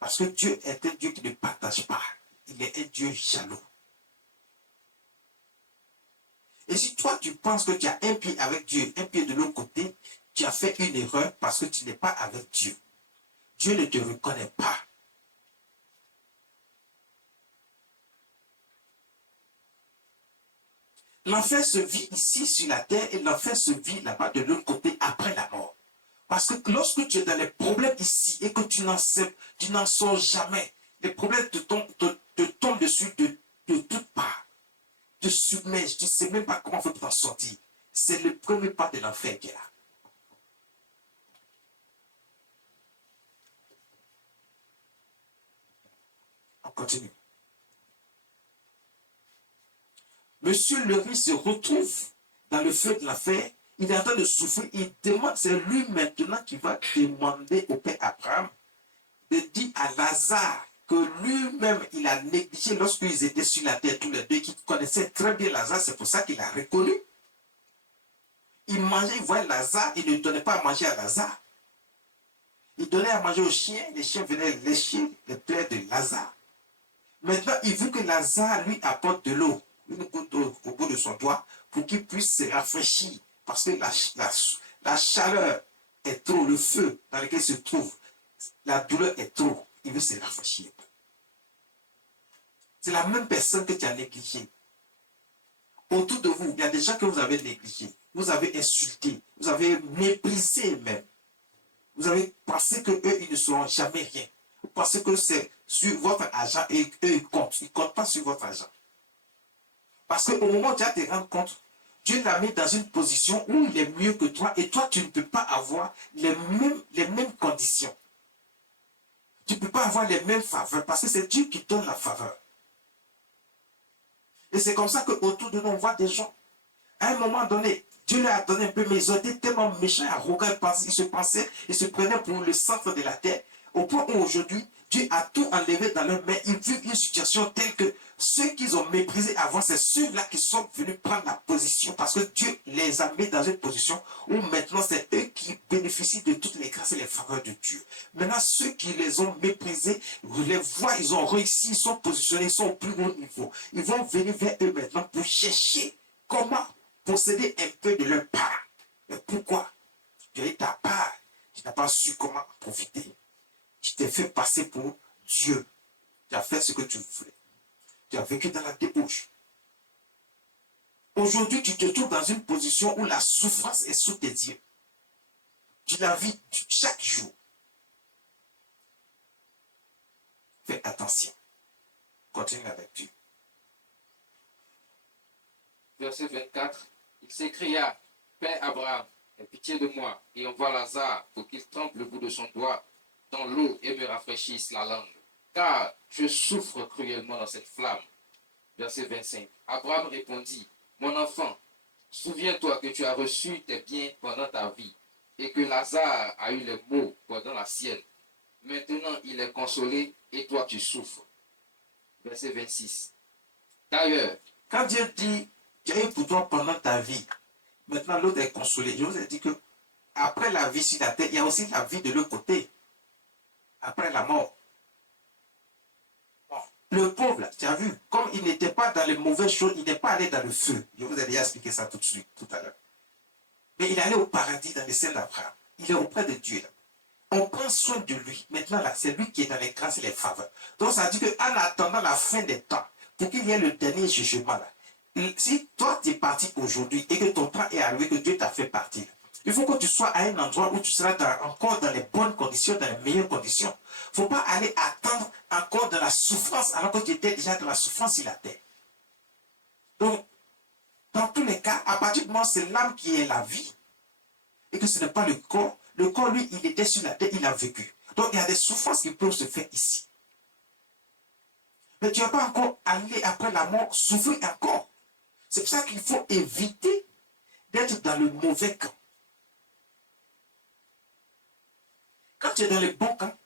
Parce que Dieu est un Dieu qui ne partage pas. Il est un Dieu jaloux. Et si toi, tu penses que tu as un pied avec Dieu, un pied de l'autre côté, tu as fait une erreur parce que tu n'es pas avec Dieu. Dieu ne te reconnaît pas. L'enfer se vit ici sur la terre et l'enfer se vit là-bas de l'autre côté après la mort. Parce que lorsque tu es dans les problèmes ici et que tu n'en sors jamais, les problèmes te tombent dessus de toutes parts, te submergent, tu ne sais même pas comment faire pour t'en sortir. C'est le premier pas de l'enfer qui est là. On continue. Monsieur Léry se retrouve dans le feu de l'enfer. Il est en train de souffrir. Il demande, c'est lui maintenant qui va demander au Père Abraham de dire à Lazare que lui-même, il a négligé lorsqu'ils étaient sur la terre tous les deux, qu'il connaissait très bien Lazare, c'est pour ça qu'il a reconnu. Il mangeait, il voyait Lazare, il ne donnait pas à manger à Lazare. Il donnait à manger aux chiens, les chiens venaient lécher les plaies de Lazare. Maintenant, il veut que Lazare lui apporte de l'eau, une goutte d'eau au bout de son doigt, pour qu'il puisse se rafraîchir. Parce que la chaleur est trop, le feu dans lequel il se trouve, la douleur est trop. Il veut se rafraîchir. C'est la même personne que tu as négligée. Autour de vous, il y a des gens que vous avez négligés. Vous avez insulté, vous avez méprisé même. Vous avez pensé qu'eux, ils ne seront jamais rien. Vous pensez que c'est sur votre argent et eux, ils comptent. Ils ne comptent pas sur votre argent. Parce qu'au moment où tu vas te rendre compte, Dieu l'a mis dans une position où il est mieux que toi et toi, tu ne peux pas avoir les mêmes conditions. Tu ne peux pas avoir les mêmes faveurs parce que c'est Dieu qui donne la faveur. Et c'est comme ça qu'autour de nous, on voit des gens. À un moment donné, Dieu leur a donné un peu, mais ils ont été tellement méchants, arrogants, ils se prenaient pour le centre de la terre, au point où aujourd'hui, Dieu a tout enlevé dans leurs mains. Ils vivent une situation telle que ceux qu'ils ont méprisés avant, c'est ceux-là qui sont venus prendre la position, parce que Dieu les a mis dans une position où maintenant c'est eux qui bénéficient de toutes les grâces et les faveurs de Dieu. Maintenant, ceux qui les ont méprisés, vous les voyez, ils ont réussi, ils sont positionnés, ils sont au plus haut niveau. Ils vont venir vers eux maintenant pour chercher comment posséder un peu de leur part. Mais pourquoi? Tu as eu ta part, tu n'as pas su comment profiter. Tu t'es fait passer pour Dieu. Tu as fait ce que tu voulais. Tu as vécu dans la débauche. Aujourd'hui, tu te trouves dans une position où la souffrance est sous tes yeux. Tu la vis chaque jour. Fais attention. Continue avec Dieu. Verset 24. Il s'écria, Père Abraham, aie pitié de moi, et envoie Lazare pour qu'il trempe le bout de son doigt dans l'eau et me rafraîchisse la langue. car je souffre cruellement dans cette flamme. Verset 25. Abraham répondit, mon enfant, souviens-toi que tu as reçu tes biens pendant ta vie et que Lazare a eu les maux pendant la sienne. Maintenant, il est consolé et toi, tu souffres. Verset 26. D'ailleurs, quand Dieu dit, tu as eu pour toi pendant ta vie, maintenant l'autre est consolé. Je vous ai dit que après la vie sur la terre, il y a aussi la vie de l'autre côté, après la mort. Bon. Le pauvre, là, tu as vu, comme il n'était pas dans les mauvaises choses, il n'est pas allé dans le feu. Je vous ai déjà expliqué ça tout de suite, tout à l'heure. Mais il est allé au paradis dans les scènes d'Abraham. Il est auprès de Dieu, là. On prend soin de lui. Maintenant, là, c'est lui qui est dans les grâces et les faveurs. Donc, ça dit qu'en attendant la fin des temps, pour qu'il y ait le dernier jugement, là, si toi, tu es parti aujourd'hui et que ton temps est arrivé, que Dieu t'a fait partir, il faut que tu sois à un endroit où tu seras encore dans les bonnes conditions, dans les meilleures conditions. Il ne faut pas aller attendre encore de la souffrance alors que tu étais déjà dans la souffrance sur la terre. Donc, dans tous les cas, à partir du moment où c'est l'âme qui est la vie et que ce n'est pas le corps, lui, il était sur la terre, il a vécu. Donc, il y a des souffrances qui peuvent se faire ici. Mais tu ne vas pas encore aller après la mort souffrir encore. C'est pour ça qu'il faut éviter d'être dans le mauvais camp. Quand tu es dans le bon camp,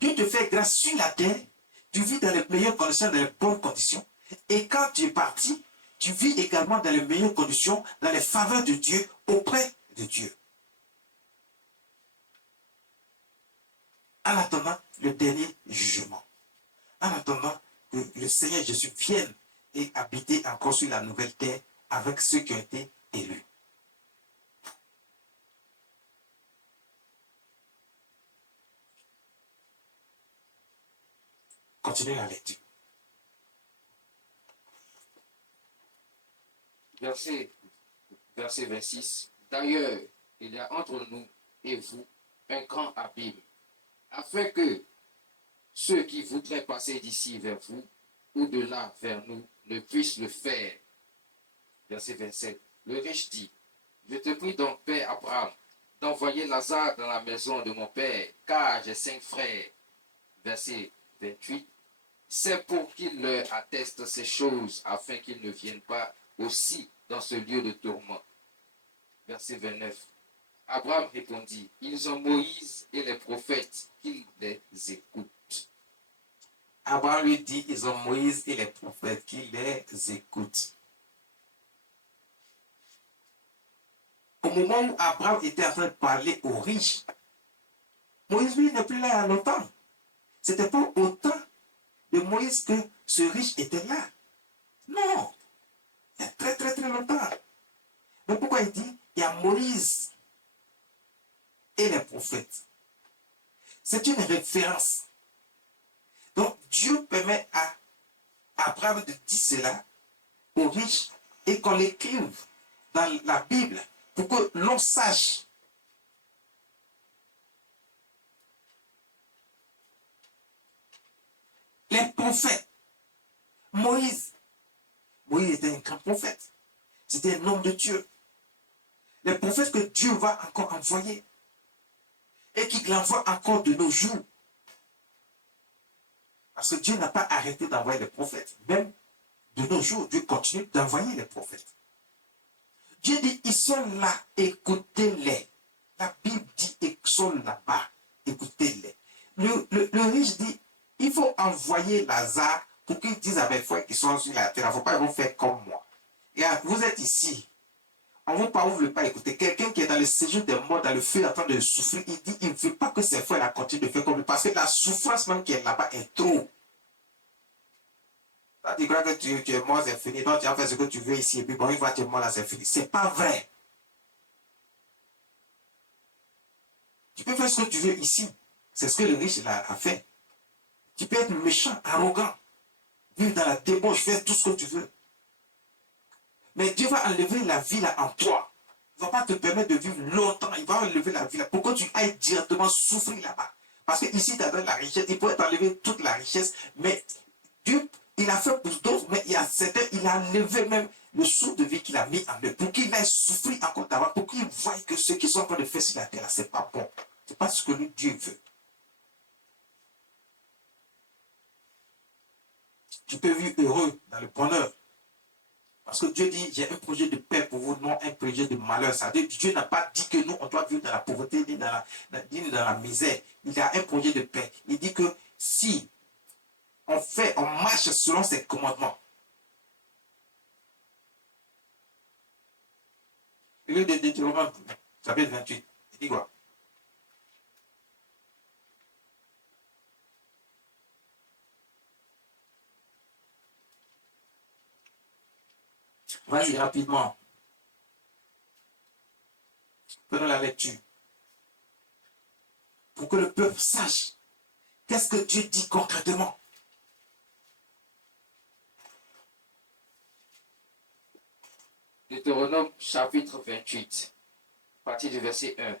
Dieu te fait grâce sur la terre, tu vis dans les meilleures conditions, dans les bonnes conditions. Et quand tu es parti, tu vis également dans les meilleures conditions, dans les faveurs de Dieu, auprès de Dieu. En attendant le dernier jugement. En attendant que le Seigneur Jésus vienne et habiter encore sur la nouvelle terre avec ceux qui ont été élus. Continuez la lecture. verset 26. D'ailleurs, il y a entre nous et vous un grand abîme, afin que ceux qui voudraient passer d'ici vers vous ou de là vers nous ne puissent le faire. Verset 27. Le riche dit, je te prie donc, Père Abraham, d'envoyer Lazare dans la maison de mon père, car j'ai 5 frères. Verset 28. C'est pour qu'il leur atteste ces choses, afin qu'ils ne viennent pas aussi dans ce lieu de tourment. Verset 29. Abraham répondit, ils ont Moïse et les prophètes, qu'ils les écoutent. Abraham lui dit, ils ont Moïse et les prophètes, qu'ils les écoutent. Au moment où Abraham était en train de parler aux riches, Moïse, lui, n'est plus là il y a longtemps. Ce n'était pas au temps de Moïse que ce riche était là. Non, il y a très très très longtemps. Mais pourquoi il dit, il y a Moïse et les prophètes. C'est une référence. Donc Dieu permet à Abraham de dire cela aux riches et qu'on l'écrive dans la Bible pour que l'on sache. Les prophètes. Moïse était un grand prophète. C'était un homme de Dieu. Les prophètes que Dieu va encore envoyer et qu'il l'envoie encore de nos jours. Parce que Dieu n'a pas arrêté d'envoyer les prophètes. Même de nos jours, Dieu continue d'envoyer les prophètes. Dieu dit, ils sont là, écoutez-les. La Bible dit, ils sont là-bas, écoutez-les. Le riche dit, il faut envoyer Lazare pour qu'ils disent à mes frères qui sont sur la terre, il ne faut pas qu'ils vont faire comme moi. Et vous êtes ici, on ne vous voulez pas écouter. Quelqu'un qui est dans le séjour des morts, dans le feu, en train de souffrir, il dit, il ne veut pas que ses frères continuent de faire comme lui, parce que la souffrance même qui est là-bas est trop. Quand tu crois que tu es mort, c'est fini. Donc tu vas faire ce que tu veux ici. Et puis bon, une fois que tu es mort là, c'est fini. Ce n'est pas vrai. Tu peux faire ce que tu veux ici. C'est ce que le riche là, a fait. Tu peux être méchant, arrogant, vivre dans la débauche, faire tout ce que tu veux. Mais Dieu va enlever la vie là en toi. Il ne va pas te permettre de vivre longtemps. Il va enlever la vie là pour que tu ailles directement souffrir là-bas. Parce que ici, tu as donné la richesse. Il pourrait t'enlever toute la richesse. Mais Dieu, il a fait pour d'autres, mais il y a certains, il a enlevé même le souffle de vie qu'il a mis en eux pour qu'il aille souffrir encore d'abord, pour qu'il voie que ceux qui sont en train de faire sur la terre, ce n'est pas bon. Ce n'est pas ce que Dieu veut. tu peux vivre heureux dans le bonheur. Parce que Dieu dit, j'ai un projet de paix pour vous, non un projet de malheur. Ça veut dire Dieu n'a pas dit que nous, on doit vivre dans la pauvreté, ni dans la misère. Il a un projet de paix. Il dit que si on marche selon ses commandements, le livre de Deutéronome, chapitre 28, il dit quoi? Vas-y, rapidement. Prenons la lecture. Pour que le peuple sache qu'est-ce que Dieu dit concrètement. Deutéronome chapitre 28, à partir du verset 1.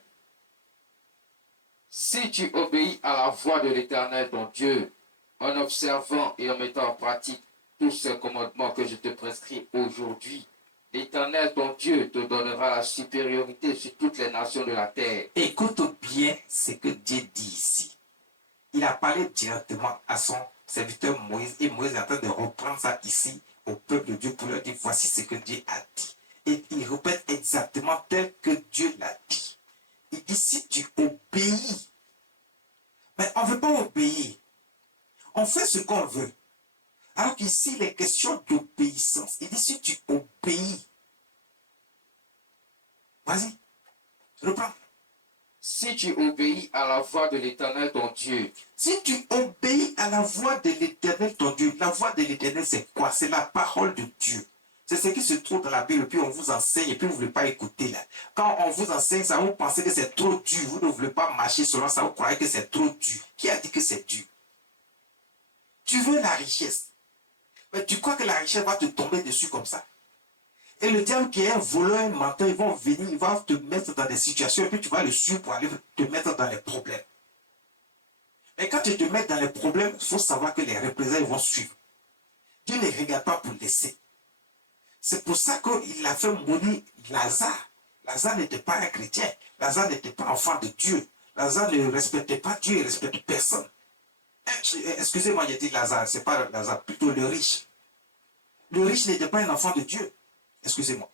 Si tu obéis à la voix de l'Éternel ton Dieu, en observant et en mettant en pratique tous ces commandements que je te prescris aujourd'hui, l'Éternel ton Dieu te donnera la supériorité sur toutes les nations de la terre. Écoute bien ce que Dieu dit ici. Il a parlé directement à son serviteur Moïse et Moïse est en train de reprendre ça ici au peuple de Dieu pour leur dire voici ce que Dieu a dit. Et il répète exactement tel que Dieu l'a dit. Il dit si tu obéis, mais on ne veut pas obéir. On fait ce qu'on veut. Alors qu'ici, il est question d'obéissance. Il dit si tu obéis. Vas-y, reprends. Si tu obéis à la voix de l'Éternel ton Dieu. Si tu obéis à la voix de l'Éternel ton Dieu, la voix de l'Éternel c'est quoi? C'est la parole de Dieu. C'est ce qui se trouve dans la Bible, puis on vous enseigne, et puis vous ne voulez pas écouter là. Quand on vous enseigne ça, vous pensez que c'est trop dur, vous ne voulez pas marcher selon ça, vous croyez que c'est trop dur. Qui a dit que c'est dur? Tu veux la richesse, mais tu crois que la richesse va te tomber dessus comme ça? Et le diable qui est un voleur, un menteur, ils vont venir, il va te mettre dans des situations, et puis tu vas le suivre pour aller te mettre dans les problèmes. Et quand tu te mets dans les problèmes, il faut savoir que les représailles vont suivre. Dieu ne regarde pas pour laisser. C'est pour ça qu'il a fait mourir Lazare. Lazare n'était pas un chrétien. Lazare n'était pas enfant de Dieu. Lazare ne respectait pas Dieu, il ne respectait personne. Excusez-moi, j'ai dit Lazare, c'est pas Lazare, plutôt le riche. Le riche n'était pas un enfant de Dieu. Excusez-moi.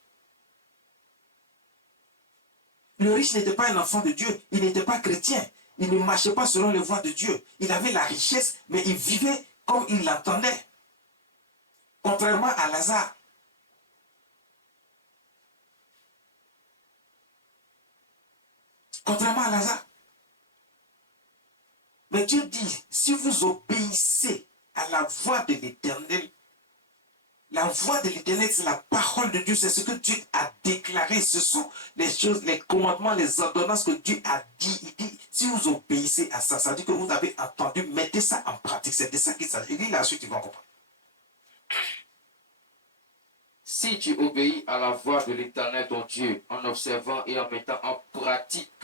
Le riche n'était pas un enfant de Dieu. Il n'était pas chrétien. Il ne marchait pas selon les voies de Dieu. Il avait la richesse, mais il vivait comme il l'entendait. Contrairement à Lazare. Contrairement à Lazare. Mais Dieu dit, si vous obéissez à la voix de l'Éternel, la voix de l'Éternel, c'est la parole de Dieu, c'est ce que Dieu a déclaré. Ce sont les choses, les commandements, les ordonnances que Dieu a dit. Il dit, si vous obéissez à ça, ça veut dire que vous avez entendu, mettez ça en pratique. C'est de ça qu'il s'agit. Il dit la suite, ils vont comprendre. Si tu obéis à la voix de l'Éternel ton Dieu, en observant et en mettant en pratique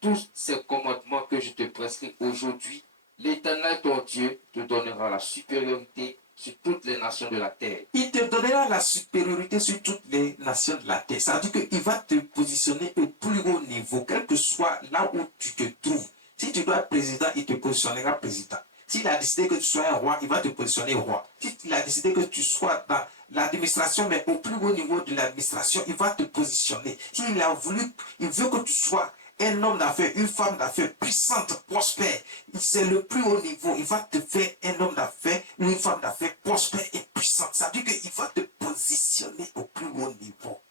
tous ces commandements que je te prescris aujourd'hui, l'Éternel ton Dieu te donnera la supériorité sur toutes les nations de la terre. Il te donnera la supériorité sur toutes les nations de la terre. Ça veut dire qu'il va te positionner au plus haut niveau, quel que soit là où tu te trouves. Si tu dois être président, il te positionnera président. S'il a décidé que tu sois un roi, il va te positionner roi. S'il a décidé que tu sois dans l'administration, mais au plus haut niveau de l'administration, il va te positionner. S'il a voulu, il veut que tu sois un homme d'affaires, une femme d'affaires puissante, prospère. C'est le plus haut niveau. Il va te faire un homme d'affaires ou une femme d'affaires prospère et puissante. Ça veut dire qu'il va te positionner au plus haut niveau.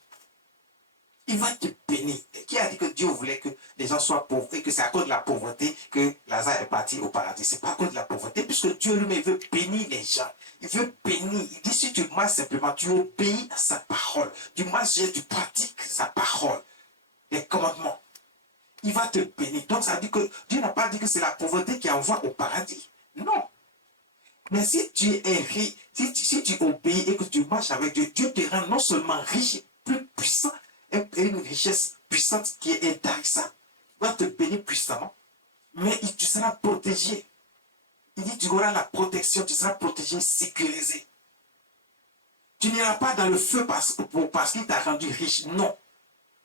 Il va te bénir. Qui a dit que Dieu voulait que les gens soient pauvres et que c'est à cause de la pauvreté que Lazare est parti au paradis? C'est pas à cause de la pauvreté, puisque Dieu lui-même veut bénir les gens. Il veut bénir. Il dit si tu marches simplement, tu obéis à sa parole. Tu marches et tu pratiques sa parole. Les commandements. Il va te bénir. Donc ça dit que Dieu n'a pas dit que c'est la pauvreté qui envoie au paradis. Non. Mais si tu es riche, si tu obéis et que tu marches avec Dieu, Dieu te rend non seulement riche, plus puissant, et une richesse puissante qui est intarissable. Il va te bénir puissamment, mais tu seras protégé. Il dit tu auras la protection, tu seras protégé, sécurisé. Tu n'iras pas dans le feu parce qu'il t'a rendu riche, non.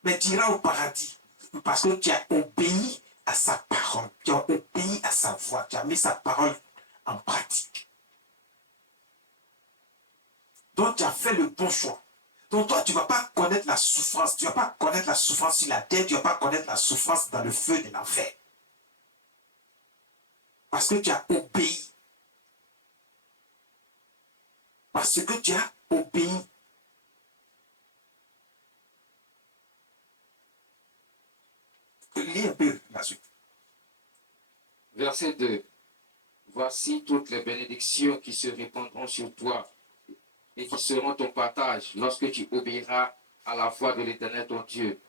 Mais tu iras au paradis. Parce que tu as obéi à sa parole, tu as obéi à sa voix, tu as mis sa parole en pratique. Donc tu as fait le bon choix. Donc toi, tu ne vas pas connaître la souffrance. Tu ne vas pas connaître la souffrance sur la terre. Tu ne vas pas connaître la souffrance dans le feu de l'enfer. Parce que tu as obéi. Parce que tu as obéi. Lis un peu la suite. Verset 2. Voici toutes les bénédictions qui se répandront sur toi et qui seront ton partage lorsque tu obéiras à la voix de l'Éternel ton Dieu.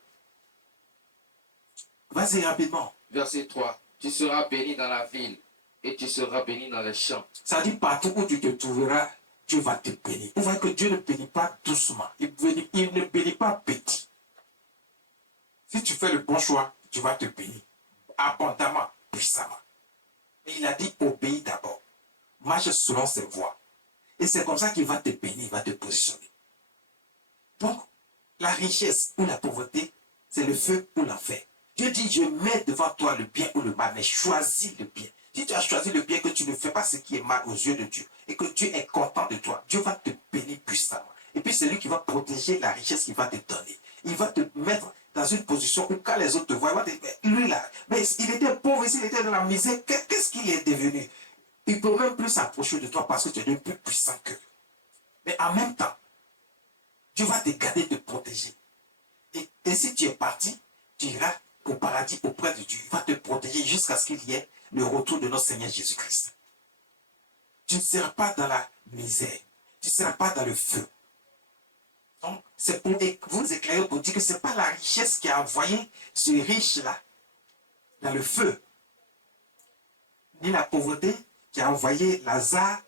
Vas-y rapidement. Verset 3. Tu seras béni dans la ville et tu seras béni dans les champs. Ça dit partout où tu te trouveras, Dieu va te bénir. Vous voyez que Dieu ne bénit pas doucement. Il ne bénit pas petit. Si tu fais le bon choix, tu vas te bénir abondamment, puissamment. Mais il a dit obéis d'abord. Marche selon ses voies. Et c'est comme ça qu'il va te bénir, il va te positionner. Donc, la richesse ou la pauvreté, c'est le feu ou l'enfer. Dieu dit, je mets devant toi le bien ou le mal, mais choisis le bien. Si tu as choisi le bien, que tu ne fais pas ce qui est mal aux yeux de Dieu, et que Dieu est content de toi, Dieu va te bénir puissamment. Et puis c'est lui qui va protéger la richesse qu'il va te donner. Il va te mettre dans une position où quand les autres te voient, il va te dire, lui là, mais il était pauvre, il était dans la misère, qu'est-ce qu'il est devenu? Il ne peut même plus s'approcher de toi parce que tu es devenu plus puissant qu'eux. Mais en même temps, Dieu va te garder, te protéger. Et si tu es parti, tu iras au paradis auprès de Dieu. Il va te protéger jusqu'à ce qu'il y ait le retour de notre Seigneur Jésus-Christ. Tu ne seras pas dans la misère. Tu ne seras pas dans le feu. Donc, c'est pour vous éclairer, pour dire que ce n'est pas la richesse qui a envoyé ce riche-là dans le feu, ni la pauvreté qui a envoyé Lazare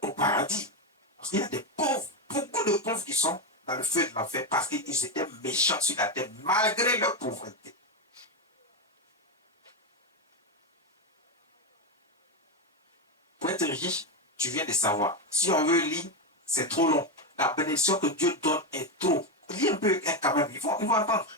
au paradis. Parce qu'il y a des pauvres, beaucoup de pauvres qui sont dans le feu de l'enfer parce qu'ils étaient méchants sur la terre malgré leur pauvreté. Pour être riche, tu viens de savoir. Si on veut lire, c'est trop long. La bénédiction que Dieu donne est trop. Lis un peu quand même, ils vont entendre.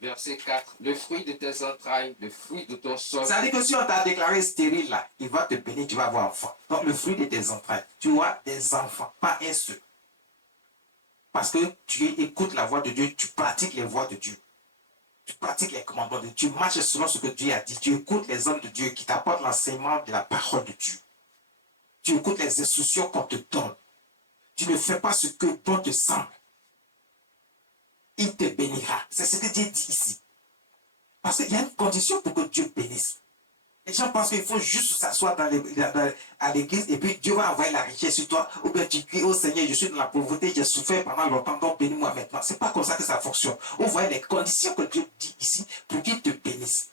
Verset 4. Le fruit de tes entrailles, le fruit de ton sol. Ça veut dire que si on t'a déclaré stérile là, il va te bénir, tu vas avoir enfant. Donc le fruit de tes entrailles, tu as des enfants, pas un seul. Parce que tu écoutes la voix de Dieu, tu pratiques les voix de Dieu. Tu pratiques les commandements de Dieu, tu marches selon ce que Dieu a dit. Tu écoutes les hommes de Dieu qui t'apportent l'enseignement de la parole de Dieu. Tu écoutes les instructions qu'on te donne. Tu ne fais pas ce que bon te semble. Il te bénira. C'est ce que Dieu dit ici. Parce qu'il y a une condition pour que Dieu bénisse. Les gens pensent qu'il faut juste s'asseoir à l'église et puis Dieu va envoyer la richesse sur toi. Ou bien tu cries, oh Seigneur, je suis dans la pauvreté, j'ai souffert pendant longtemps, donc bénis-moi maintenant. Ce n'est pas comme ça que ça fonctionne. Vous voyez les conditions que Dieu dit ici pour qu'il te bénisse.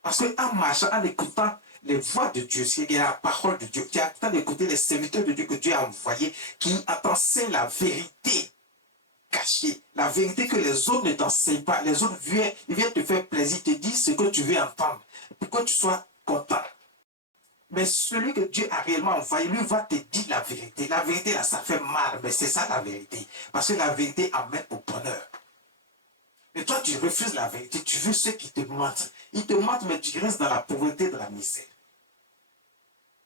Parce qu'en marchant, en écoutant les voix de Dieu, c'est la parole de Dieu, tu es en train d'écouter les serviteurs de Dieu que Dieu a envoyés, qui t'enseignent la vérité cachée, la vérité que les autres ne t'enseignent pas. Les autres viennent te faire plaisir, te disent ce que tu veux entendre, pour que tu sois content. Mais celui que Dieu a réellement envoyé, lui va te dire la vérité. La vérité, là, ça fait mal, mais c'est ça la vérité. Parce que la vérité amène au bonheur. Mais toi, tu refuses la vérité. Tu veux ceux qui te mentent. Ils te mentent, mais tu restes dans la pauvreté, dans la misère.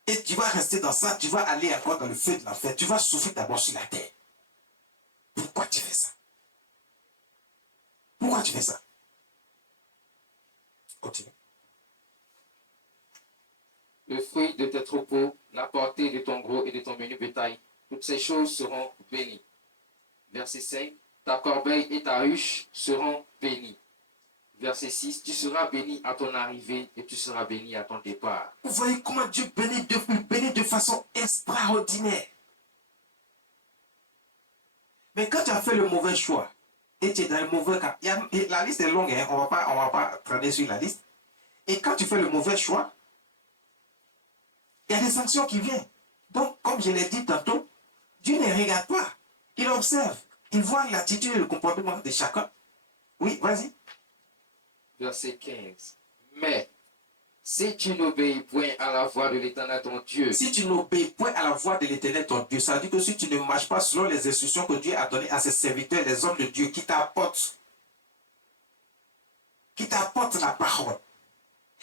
Et tu vas rester dans ça. Tu vas aller encore dans le feu de l'enfer. Tu vas souffrir d'abord sur la terre. Pourquoi tu fais ça? Pourquoi tu fais ça? Continue. Le fruit de tes troupeaux, la portée de ton gros et de ton menu bétail, toutes ces choses seront bénies. Verset 5. Ta corbeille et ta ruche seront bénies. Verset 6. Tu seras béni à ton arrivée et tu seras béni à ton départ. Vous voyez comment Dieu bénit de façon extraordinaire. Mais quand tu as fait le mauvais choix, et tu es dans le mauvais cas, la liste est longue, hein, on va pas traîner sur la liste. Et quand tu fais le mauvais choix, il y a des sanctions qui viennent. Donc, comme je l'ai dit tantôt, Dieu ne regarde pas. Il observe. Il voit l'attitude et le comportement de chacun. Oui, vas-y. Verset 15. Mais si tu n'obéis point à la voix de l'Éternel ton Dieu, Si tu n'obéis point à la voix de l'Éternel ton Dieu, ça veut dire que si tu ne marches pas selon les instructions que Dieu a données à ses serviteurs, les hommes de Dieu, qui t'apportent la parole,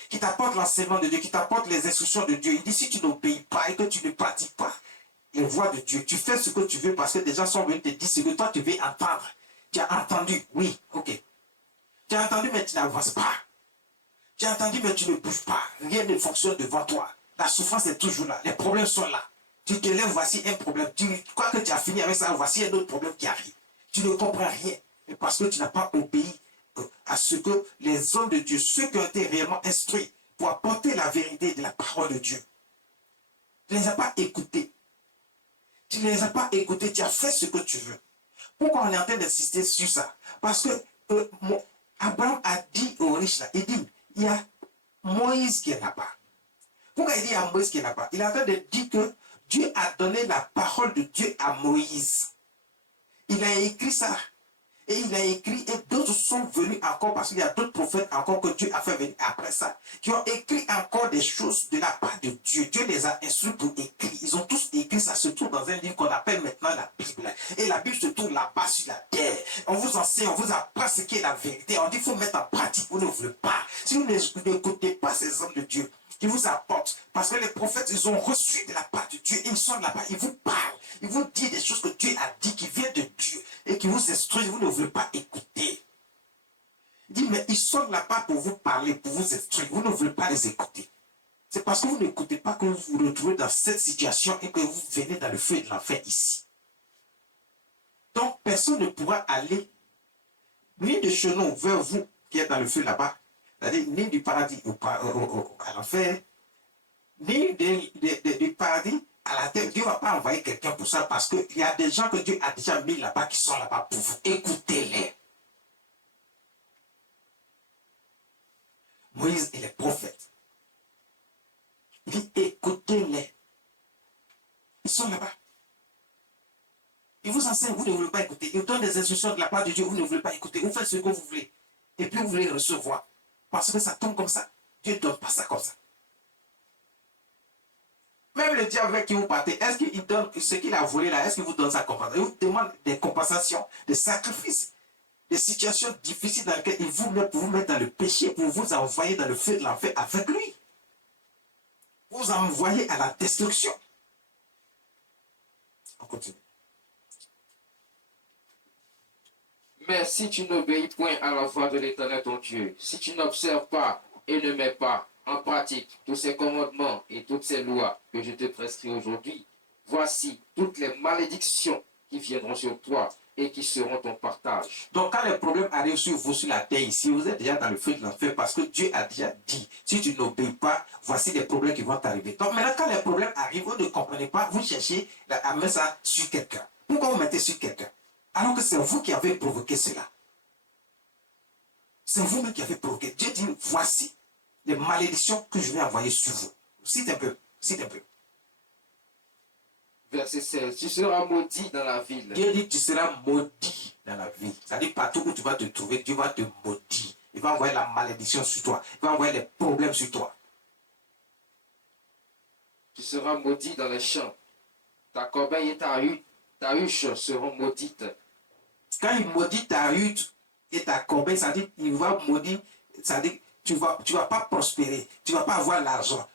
qui t'apportent l'enseignement de Dieu, qui t'apportent les instructions de Dieu, il dit si tu n'obéis pas et que tu ne pratiques pas, les voix de Dieu. Tu fais ce que tu veux parce que des gens sont venus te dire ce que toi tu veux entendre. Tu as entendu, oui, ok. Tu as entendu, mais tu n'avances pas. Tu as entendu, mais tu ne bouges pas. Rien ne fonctionne devant toi. La souffrance est toujours là. Les problèmes sont là. Tu te lèves, voici un problème. Tu crois que tu as fini avec ça, voici un autre problème qui arrive. Tu ne comprends rien. Mais parce que tu n'as pas obéi à ce que les hommes de Dieu, ceux qui ont été réellement instruits pour apporter la vérité de la parole de Dieu, tu ne les as pas écoutés. Tu ne les as pas écoutés. Tu as fait ce que tu veux. Pourquoi on est en train d'insister sur ça? Parce que Abraham a dit aux riches là, il dit, il y a Moïse qui est là-bas. Pourquoi il dit il y a Moïse qui est là-bas? Il est en train de dire que Dieu a donné la parole de Dieu à Moïse. Il a écrit ça. Et il a écrit, et d'autres sont venus encore, parce qu'il y a d'autres prophètes encore que Dieu a fait venir après ça, qui ont écrit encore des choses de la part de Dieu. Dieu les a instruits pour écrire. Ils ont tous écrit, ça se trouve dans un livre qu'on appelle maintenant la Bible. Et la Bible se trouve là-bas sur la terre. On vous enseigne, on vous apprend ce qui est la vérité. On dit qu'il faut mettre en pratique, vous ne voulez pas. Si vous n'écoutez pas ces hommes de Dieu, qui vous apportent, parce que les prophètes, ils ont reçu de la part de Dieu, ils sont là-bas, ils vous parlent, ils vous disent des choses que Dieu a dit, qui viennent de Dieu, et qui vous instruisent, vous ne voulez pas écouter. Il dit, mais ils sont là-bas pour vous parler, pour vous instruire, vous ne voulez pas les écouter. C'est parce que vous n'écoutez pas que vous vous retrouvez dans cette situation et que vous venez dans le feu et de l'enfer ici. Donc, personne ne pourra aller ni de chez nous vers vous qui êtes dans le feu là-bas, c'est-à-dire ni du paradis à l'enfer, ni du paradis à la terre. Dieu ne va pas envoyer quelqu'un pour ça parce qu'il y a des gens que Dieu a déjà mis là-bas qui sont là-bas pour vous. Écoutez-les. Moïse et les prophètes. Il dit écoutez-les. Ils sont là-bas. Ils vous enseignent, vous ne voulez pas écouter. Ils vous donnent des instructions de la part de Dieu, vous ne voulez pas écouter. Vous faites ce que vous voulez. Et puis vous voulez recevoir. Parce que ça tombe comme ça. Dieu ne donne pas ça comme ça. Même le diable avec qui vous partez, est-ce qu'il donne ce qu'il a volé là, est-ce qu'il vous donne sa compensation? Il vous demande des compensations, des sacrifices, des situations difficiles dans lesquelles il vous met pour vous mettre dans le péché, pour vous envoyer dans le feu de l'enfer avec lui. Vous envoyez à la destruction. On continue. Mais si tu n'obéis point à la voix de l'Éternel ton Dieu, si tu n'observes pas et ne mets pas en pratique tous ces commandements et toutes ces lois que je te prescris aujourd'hui, voici toutes les malédictions qui viendront sur toi et qui seront ton partage. Donc quand les problèmes arrivent sur vous, sur la terre ici, vous êtes déjà dans le feu de l'enfer parce que Dieu a déjà dit, si tu n'obéis pas, voici les problèmes qui vont t'arriver. Donc maintenant quand les problèmes arrivent, vous ne comprenez pas, vous cherchez à mettre ça sur quelqu'un. Pourquoi vous mettez sur quelqu'un? Alors que c'est vous qui avez provoqué cela. C'est vous-même qui avez provoqué. Dieu dit, voici les malédictions que je vais envoyer sur vous. Cite un peu, cite un peu. Verset 16. Tu seras maudit dans la ville. Dieu dit, tu seras maudit dans la ville. C'est-à-dire, partout où tu vas te trouver, Dieu va te maudire. Il va envoyer la malédiction sur toi. Il va envoyer les problèmes sur toi. Tu seras maudit dans les champs. Ta corbeille et ta huche seront maudites. Quand il maudit ta hutte et ta corbeille, ça dit il va maudire, ça dit tu vas pas prospérer, tu vas pas avoir l'argent.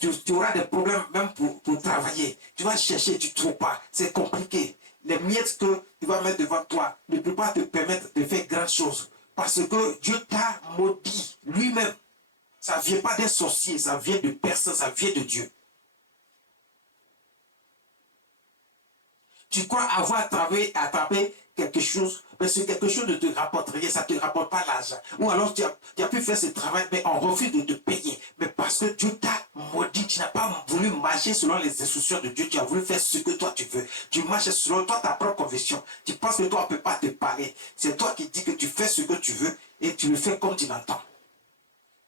Tu auras des problèmes même pour travailler. Tu vas chercher, tu ne trouves pas. C'est compliqué. Les miettes qu'il va mettre devant toi ne peuvent pas te permettre de faire grandes choses. Parce que Dieu t'a maudit lui-même. Ça ne vient pas d'un sorcier, ça vient de personne, ça vient de Dieu. Tu crois avoir attrapé quelque chose, mais ce quelque chose ne te rapporte rien, ça ne te rapporte pas l'argent. Ou alors tu as pu faire ce travail, mais on refuse de te payer. Mais parce que Dieu t'a maudit, tu n'as pas voulu marcher selon les instructions de Dieu, tu as voulu faire ce que toi tu veux. Tu marches selon toi ta propre conviction. Tu penses que toi on ne peut pas te parler. C'est toi qui dis que tu fais ce que tu veux et tu le fais comme tu l'entends.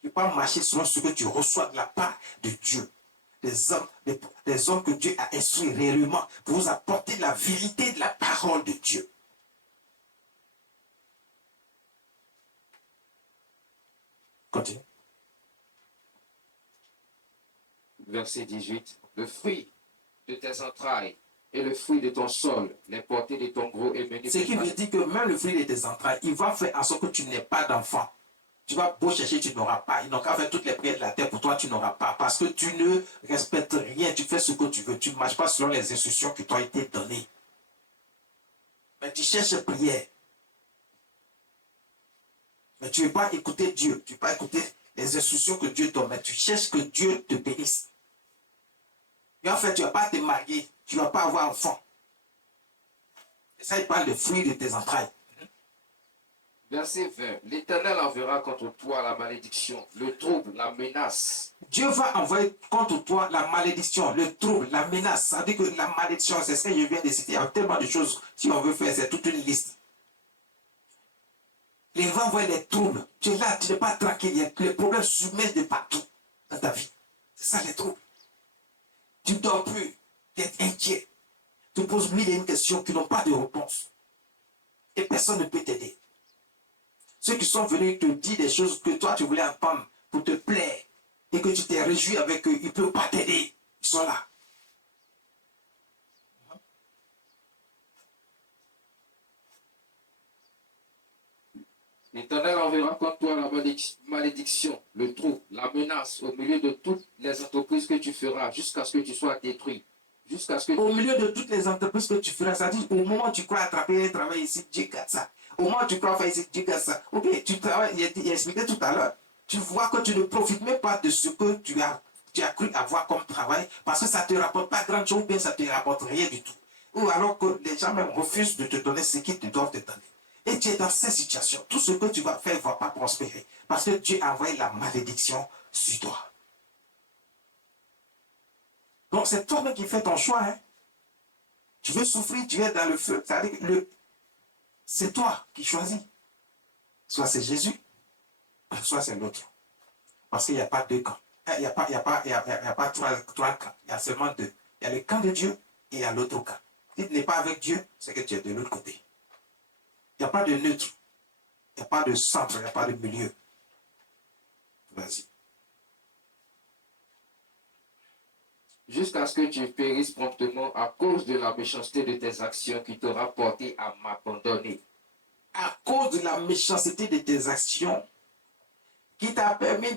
Tu ne peux pas marcher selon ce que tu reçois de la part de Dieu. Des hommes que Dieu a instruits réellement pour vous apporter la vérité de la parole de Dieu. Continue. Verset 18. Le fruit de tes entrailles et le fruit de ton sol, les portées de ton gros et menu. Ce qui veut dire que même le fruit de tes entrailles, il va faire en sorte que tu n'aies pas d'enfant. Tu vas beau chercher, tu n'auras pas. Ils n'ont qu'à faire toutes les prières de la terre pour toi, tu n'auras pas. Parce que tu ne respectes rien, tu fais ce que tu veux. Tu ne marches pas selon les instructions qui t'ont été données. Mais tu cherches prière. Mais tu ne veux pas écouter Dieu. Tu ne veux pas écouter les instructions que Dieu donne. Mais tu cherches que Dieu te bénisse. Et en fait, tu ne vas pas te marier. Tu ne vas pas avoir enfant. Et ça, il parle de fruits de tes entrailles. Verset 20. L'Éternel enverra contre toi la malédiction, le trouble, la menace. Dieu va envoyer contre toi la malédiction, le trouble, la menace. Ça veut dire que la malédiction, c'est ce que je viens de citer. Il y a tellement de choses, si on veut faire, c'est toute une liste. Il va envoyer les troubles. Tu es là, tu n'es pas tranquille. Il y a les problèmes submergent de partout dans ta vie. C'est ça les troubles. Tu ne dors plus. Tu es inquiet. Tu poses mille et une questions qui n'ont pas de réponse. Et personne ne peut t'aider. Ceux qui sont venus te dire des choses que toi tu voulais entendre pour te plaire et que tu t'es réjoui avec eux, ils ne peuvent pas t'aider. Ils sont là. L'Éternel enverra contre toi la malédiction, le trouble, la menace au milieu de toutes les entreprises que tu feras jusqu'à ce que tu sois détruit. Jusqu'à ce que... Au milieu de toutes les entreprises que tu feras, ça dit au moment où tu crois attraper un travail ici, Dieu garde ça. Au moment où tu crois faire ici, Dieu garde ça. Ou bien tu travailles, il a expliqué tout à l'heure. Tu vois que tu ne profites même pas de ce que tu as cru avoir comme travail parce que ça ne te rapporte pas grand chose ou bien ça ne te rapporte rien du tout. Ou alors que les gens même refusent de te donner ce qu'ils te doivent te donner. Et tu es dans cette situation. Tout ce que tu vas faire ne va pas prospérer parce que Dieu a envoyé la malédiction sur toi. Donc c'est toi-même qui fais ton choix. Hein? Tu veux souffrir, tu es dans le feu. C'est toi qui choisis. Soit c'est Jésus, soit c'est l'autre. Parce qu'il n'y a pas deux camps. Il n'y a pas trois camps. Il y a seulement deux. Il y a le camp de Dieu et il y a l'autre camp. Si tu n'es pas avec Dieu, c'est que tu es de l'autre côté. Il n'y a pas de neutre. Il n'y a pas de centre. Il n'y a pas de milieu. Vas-y. Jusqu'à ce que tu périsses promptement à cause de la méchanceté de tes actions qui t'aura porté à m'abandonner. À cause de la méchanceté de tes actions qui t'a permis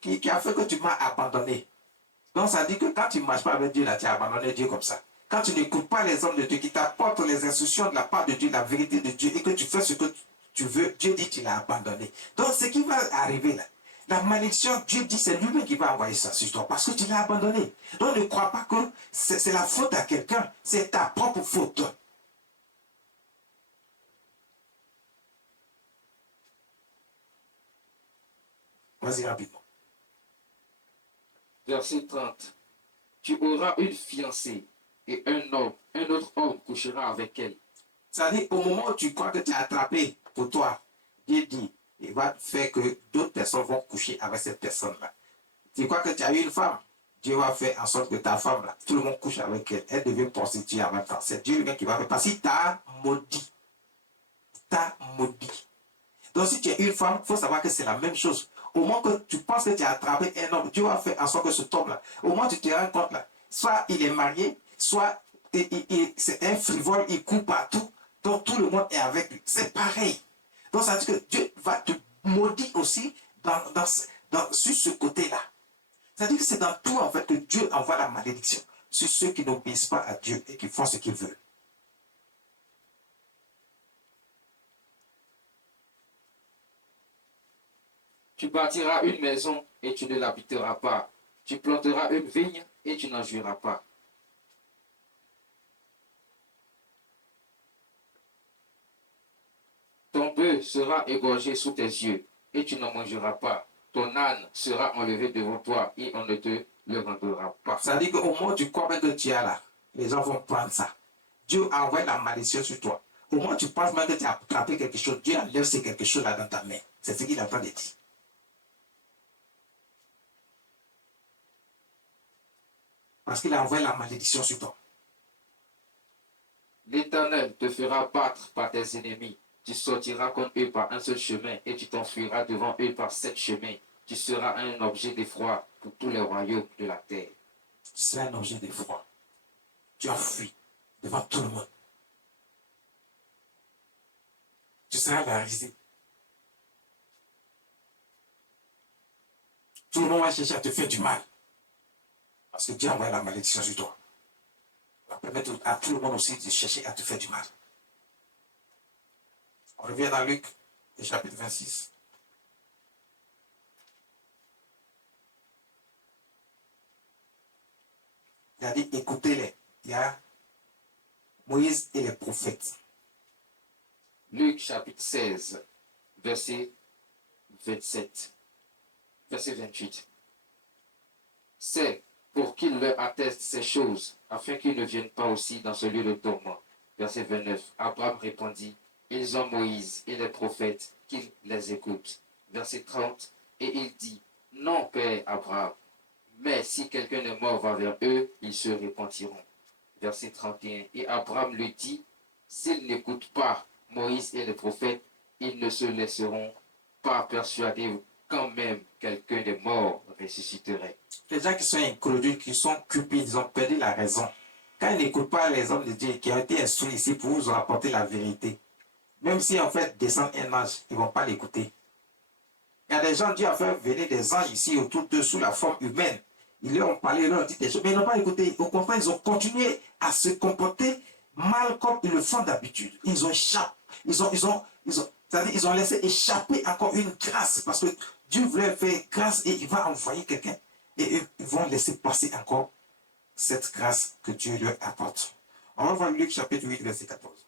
qui a fait que tu m'as abandonné. Donc ça dit que quand tu ne marches pas avec Dieu, là, tu as abandonné Dieu comme ça. Quand tu n'écoutes pas les hommes de Dieu qui t'apportent les instructions de la part de Dieu, la vérité de Dieu, et que tu fais ce que tu veux, Dieu dit qu'il a abandonné. Donc ce qui va arriver là, la malédiction, Dieu dit c'est lui-même qui va envoyer ça sur toi parce que tu l'as abandonné. Donc ne crois pas que c'est la faute à quelqu'un, c'est ta propre faute. Vas-y rapidement. Verset 30. Tu auras une fiancée et un autre homme couchera avec elle. C'est-à-dire, au moment où tu crois que tu as attrapé pour toi, Dieu dit, il va faire que d'autres personnes vont coucher avec cette personne-là. Tu crois que tu as eu une femme, Dieu va faire en sorte que ta femme-là, tout le monde couche avec elle, elle devient prostituée en même temps. C'est Dieu lui-même qui va faire. Parce qu'il t'a maudit. T'a maudit. Donc si tu es une femme, il faut savoir que c'est la même chose. Au moment que tu penses que tu as attrapé un homme, Dieu va faire en sorte que ce homme-là, au moment où tu te rends compte là, soit il est marié, soit c'est un frivole, il court partout, donc tout le monde est avec lui. C'est pareil. Donc ça veut dire que Dieu va te maudire aussi sur ce côté-là. C'est-à-dire que c'est dans tout en fait que Dieu envoie la malédiction sur ceux qui n'obéissent pas à Dieu et qui font ce qu'ils veulent. Tu bâtiras une maison et tu ne l'habiteras pas. Tu planteras une vigne et tu n'en jouiras pas. Ton bœuf sera égorgé sous tes yeux et tu n'en mangeras pas. Ton âne sera enlevé devant toi et on ne te le rendra pas. Ça dit qu'au moment où tu crois que tu as là, les gens vont prendre ça. Dieu envoie la malédiction sur toi. Au moment où tu penses même que tu as attrapé quelque chose, Dieu enlève ce quelque chose là dans ta main. C'est ce qu'il est en train de dire. Parce qu'il a envoyé la malédiction sur toi. L'Éternel te fera battre par tes ennemis. Tu sortiras contre eux par un seul chemin et tu t'enfuiras devant eux par 7 chemins. Tu seras un objet d'effroi pour tous les royaumes de la terre. Tu seras un objet d'effroi. Tu as fui devant tout le monde. Tu seras la risée. Tout le monde va chercher à te faire du mal. Parce que Dieu a envoyé la malédiction sur toi. Il va permettre à tout le monde aussi de chercher à te faire du mal. On revient dans Luc, le chapitre 26. Il a dit, écoutez-les. Il y a Moïse et les prophètes. Luc chapitre 16, verset 27, verset 28. C'est pour qu'il leur atteste ces choses, afin qu'ils ne viennent pas aussi dans ce lieu de tourment. Verset 29. Abraham répondit, ils ont Moïse et les prophètes, qu'ils les écoutent. Verset 30. Et il dit, non, Père Abraham, mais si quelqu'un de mort va vers eux, ils se repentiront. Verset 31. Et Abraham lui dit, s'ils n'écoutent pas Moïse et les prophètes, ils ne se laisseront pas persuader quand même quelqu'un de mort ressusciterait. Les gens qui sont incrédules, qui sont cupides, ils ont perdu la raison. Quand ils n'écoutent pas les hommes de Dieu qui ont été instruits ici pour vous apporter la vérité, même si en fait descend un ange, ils ne vont pas l'écouter. Il y a des gens, Dieu a fait venir des anges ici autour d'eux sous la forme humaine. Ils leur ont parlé, ils leur ont dit des choses, mais ils n'ont pas écouté. Au contraire, ils ont continué à se comporter mal comme ils le font d'habitude. Ils ont échappé. C'est-à-dire, ils ont laissé échapper encore une grâce parce que Dieu voulait faire grâce et il va envoyer quelqu'un. Et eux, ils vont laisser passer encore cette grâce que Dieu leur apporte. On va voir Luc chapitre 8, verset 14.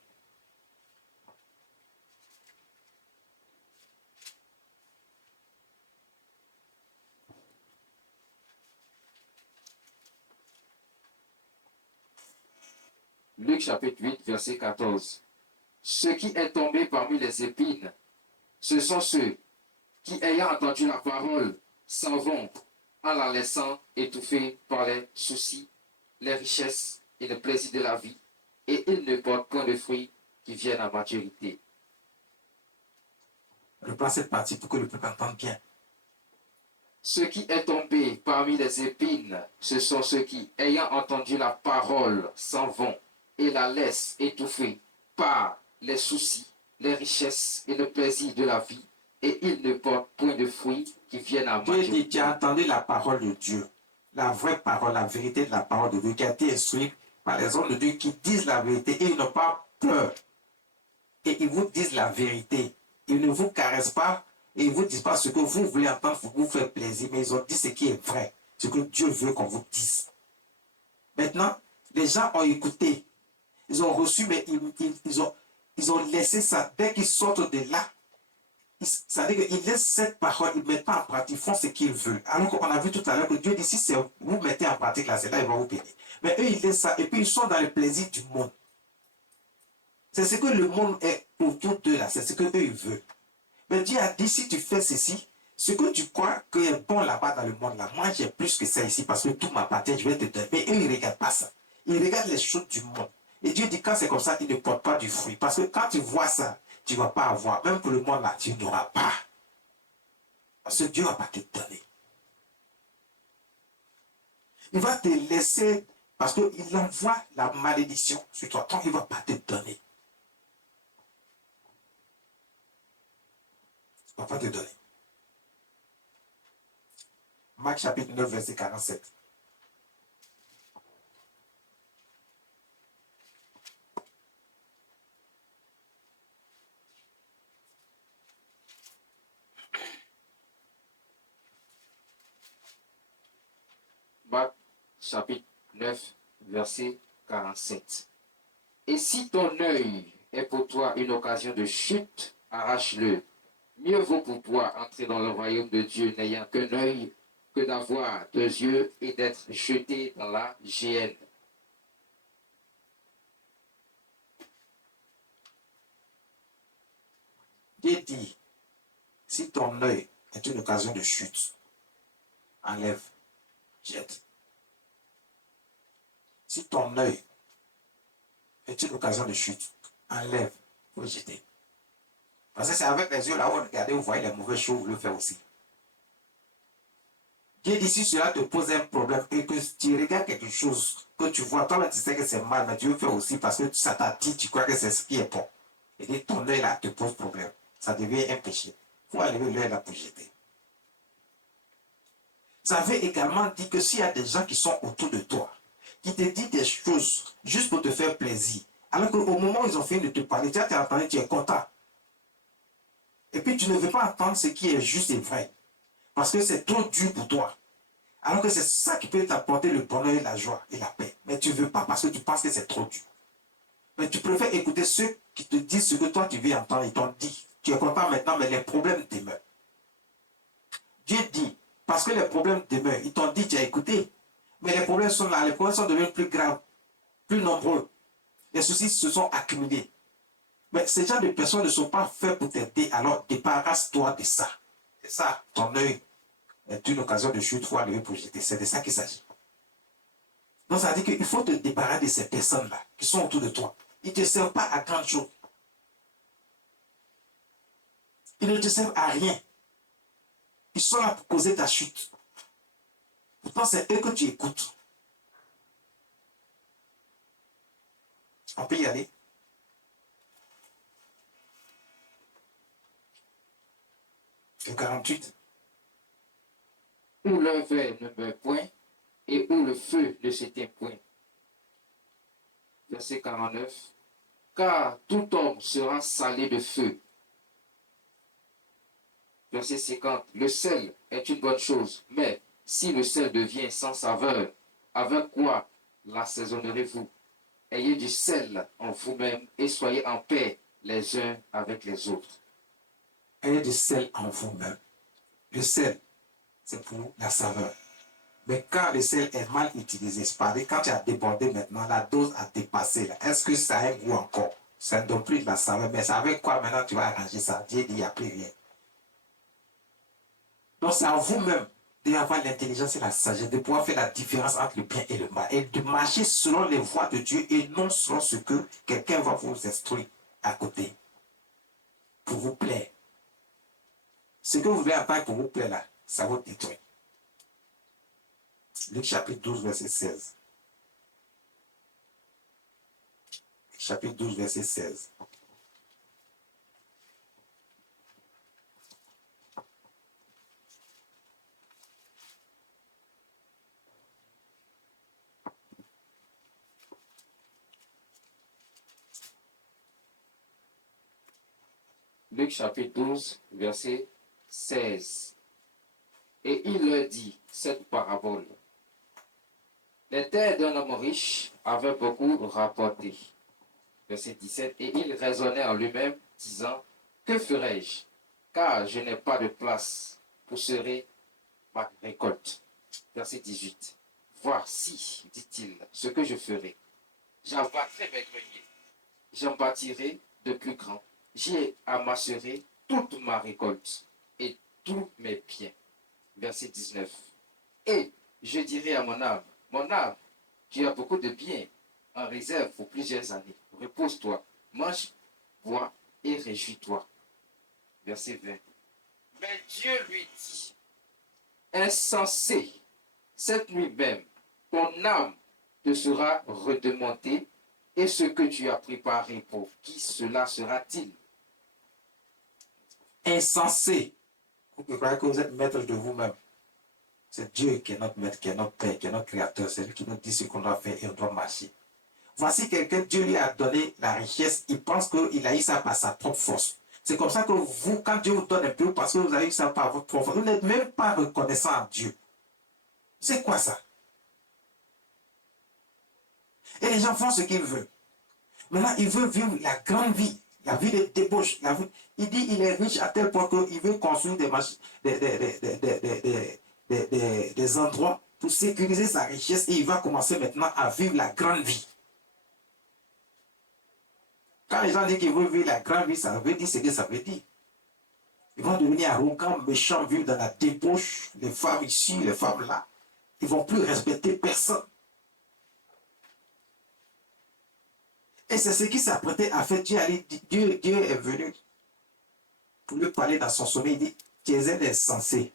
Luc chapitre 8, verset 14. Ce qui est tombé parmi les épines, ce sont ceux qui, ayant entendu la parole, s'en vont en la laissant étouffer par les soucis, les richesses et le plaisir de la vie, et ils ne portent point de fruits qui viennent à maturité. Reprends cette partie pour que le peuple entende bien. Ce qui est tombé parmi les épines, ce sont ceux qui, ayant entendu la parole, s'en vont et la laissent étouffer par les soucis, les richesses et le plaisir de la vie, et ils ne portent point de fruits qui viennent à Dieu maturité. dit, tu as entendu la parole de Dieu, la vraie parole, la vérité de la parole de Dieu, qui a été instruite par les hommes de Dieu qui disent la vérité et ils n'ont pas peur. Et ils vous disent la vérité. Ils ne vous caressent pas et ils ne vous disent pas ce que vous voulez entendre pour vous faire plaisir, mais ils ont dit ce qui est vrai, ce que Dieu veut qu'on vous dise. Maintenant, les gens ont écouté, ils ont reçu, mais ils ont laissé ça. Dès qu'ils sortent de là, c'est-à-dire qu'ils laissent cette parole, ils ne mettent pas en pratique, ils font ce qu'ils veulent. Alors qu'on a vu tout à l'heure que Dieu dit, si vous mettez en pratique là, c'est là, il va vous bénir. Mais eux, ils laissent ça et puis ils sont dans le plaisir du monde. C'est ce que le monde est autour d'eux là, c'est ce qu'eux ils veulent. Mais Dieu a dit, si tu fais ceci, ce que tu crois que est bon là-bas dans le monde là, moi j'ai plus que ça ici parce que tout m'appartient, je vais te donner. Mais eux, ils ne regardent pas ça. Ils regardent les choses du monde. Et Dieu dit, quand c'est comme ça, ils ne portent pas du fruit. Parce que quand tu vois ça, tu ne vas pas avoir. Même pour le monde là, tu n'auras pas. Parce que Dieu ne va pas te donner. Il va te laisser, parce qu'il envoie la malédiction sur toi. Donc il ne va pas te donner. Il ne va pas te donner. Marc chapitre 9, verset 47. Marc chapitre 9, verset 47. Et si ton œil est pour toi une occasion de chute, arrache-le. Mieux vaut pour toi entrer dans le royaume de Dieu n'ayant qu'un œil que d'avoir deux yeux et d'être jeté dans la géhenne. Dieu dit, si ton œil est une occasion de chute, enlève, jette. Si ton œil est une occasion de chute, enlève, faut jeter. Parce que c'est avec les yeux là où vous regardez, vous voyez les mauvais choses, vous le faites aussi. Dieu dit, si cela te pose un problème et que tu regardes quelque chose que tu vois, toi tu sais que c'est mal, mais tu veux faire aussi parce que ça t'a dit, tu crois que c'est ce qui est bon. Et dit, ton œil là te pose problème. Ça devient un péché. Il faut enlever l'œil là pour jeter. Ça veut également dire que s'il y a des gens qui sont autour de toi, qui te disent des choses juste pour te faire plaisir, alors qu'au moment où ils ont fini de te parler, tu as entendu, tu es content. Et puis tu ne veux pas entendre ce qui est juste et vrai, parce que c'est trop dur pour toi. Alors que c'est ça qui peut t'apporter le bonheur et la joie et la paix. Mais tu ne veux pas parce que tu penses que c'est trop dur. Mais tu préfères écouter ceux qui te disent ce que toi tu veux entendre. Ils t'ont dit, tu es content maintenant, mais les problèmes demeurent. Dieu dit, parce que les problèmes demeurent, ils t'ont dit, tu as écouté. Mais les problèmes sont là, les problèmes sont devenus plus graves, plus nombreux. Les soucis se sont accumulés. Mais ces gens de personnes ne sont pas faits pour t'aider, alors débarrasse-toi de ça. C'est ça, ton œil est une occasion de chute, il faut aller pour jeter. C'est de ça qu'il s'agit. Donc ça veut dire qu'il faut te débarrasser de ces personnes-là qui sont autour de toi. Ils ne te servent pas à grand chose. Ils ne te servent à rien. Ils sont là pour causer ta chute. Pourtant, c'est eux que tu écoutes. On peut y aller. Le 48. Où le verre ne meurt point et où le feu ne s'éteint point. Verset 49. Car tout homme sera salé de feu. Verset 50. Le sel est une bonne chose, mais si le sel devient sans saveur, avec quoi l'assaisonnerez-vous? Ayez du sel en vous-même et soyez en paix les uns avec les autres. Ayez du sel en vous-même. Le sel, c'est pour la saveur. Mais quand le sel est mal utilisé, c'est pas quand tu as débordé maintenant, la dose a dépassé. Est-ce que ça a un goût encore? Ça ne donne plus de la saveur. Mais c'est avec quoi maintenant tu vas arranger ça? Dieu dit, il n'y a plus rien. Donc c'est à vous-même d'avoir l'intelligence et la sagesse, de pouvoir faire la différence entre le bien et le mal, et de marcher selon les voies de Dieu et non selon ce que quelqu'un va vous instruire à côté, pour vous plaire. Ce que vous voulez entendre pour vous plaire là, ça vous détruit. Luc chapitre 12, verset 16. Chapitre 12, verset 16. Luc chapitre 12, verset 16. Et il leur dit cette parabole. Les terres d'un homme riche avaient beaucoup rapporté. Verset 17. Et il raisonnait en lui-même, disant, que ferai-je? Car je n'ai pas de place pour serrer ma récolte. Verset 18. Voici, dit-il, ce que je ferai. J'abattrai mes greniers. J'en bâtirai de plus grands. J'y amasserai toute ma récolte et tous mes biens. Verset 19. Et je dirai à mon âme, tu as beaucoup de biens en réserve pour plusieurs années. Repose-toi, mange, bois et réjouis-toi. Verset 20. Mais Dieu lui dit, insensé, cette nuit même, ton âme te sera redemandée, et ce que tu as préparé pour qui cela sera-t-il? Insensé. Vous croyez que vous êtes maître de vous-même. C'est Dieu qui est notre maître, qui est notre père, qui est notre créateur. C'est lui qui nous dit ce qu'on doit faire et on doit marcher. Voici quelqu'un, Dieu lui a donné la richesse. Il pense qu'il a eu ça par sa propre force. C'est comme ça que vous, quand Dieu vous donne un peu, parce que vous avez eu ça par votre propre force, vous n'êtes même pas reconnaissant à Dieu. C'est quoi ça? Et les gens font ce qu'ils veulent. Maintenant, il veut vivre la grande vie, la vie de débauche. Il dit qu'il est riche à tel point qu'il veut construire des endroits pour sécuriser sa richesse et il va commencer maintenant à vivre la grande vie. Quand les gens disent qu'ils veulent vivre la grande vie, ça veut dire ce que ça veut dire. Ils vont devenir arrogants, méchants, vivre dans la débauche, les femmes ici, les femmes là. Ils ne vont plus respecter personne. Et c'est ce qui s'apprêtait à faire. Dieu est venu pour lui parler dans son sommeil. Il dit, tu es un insensé.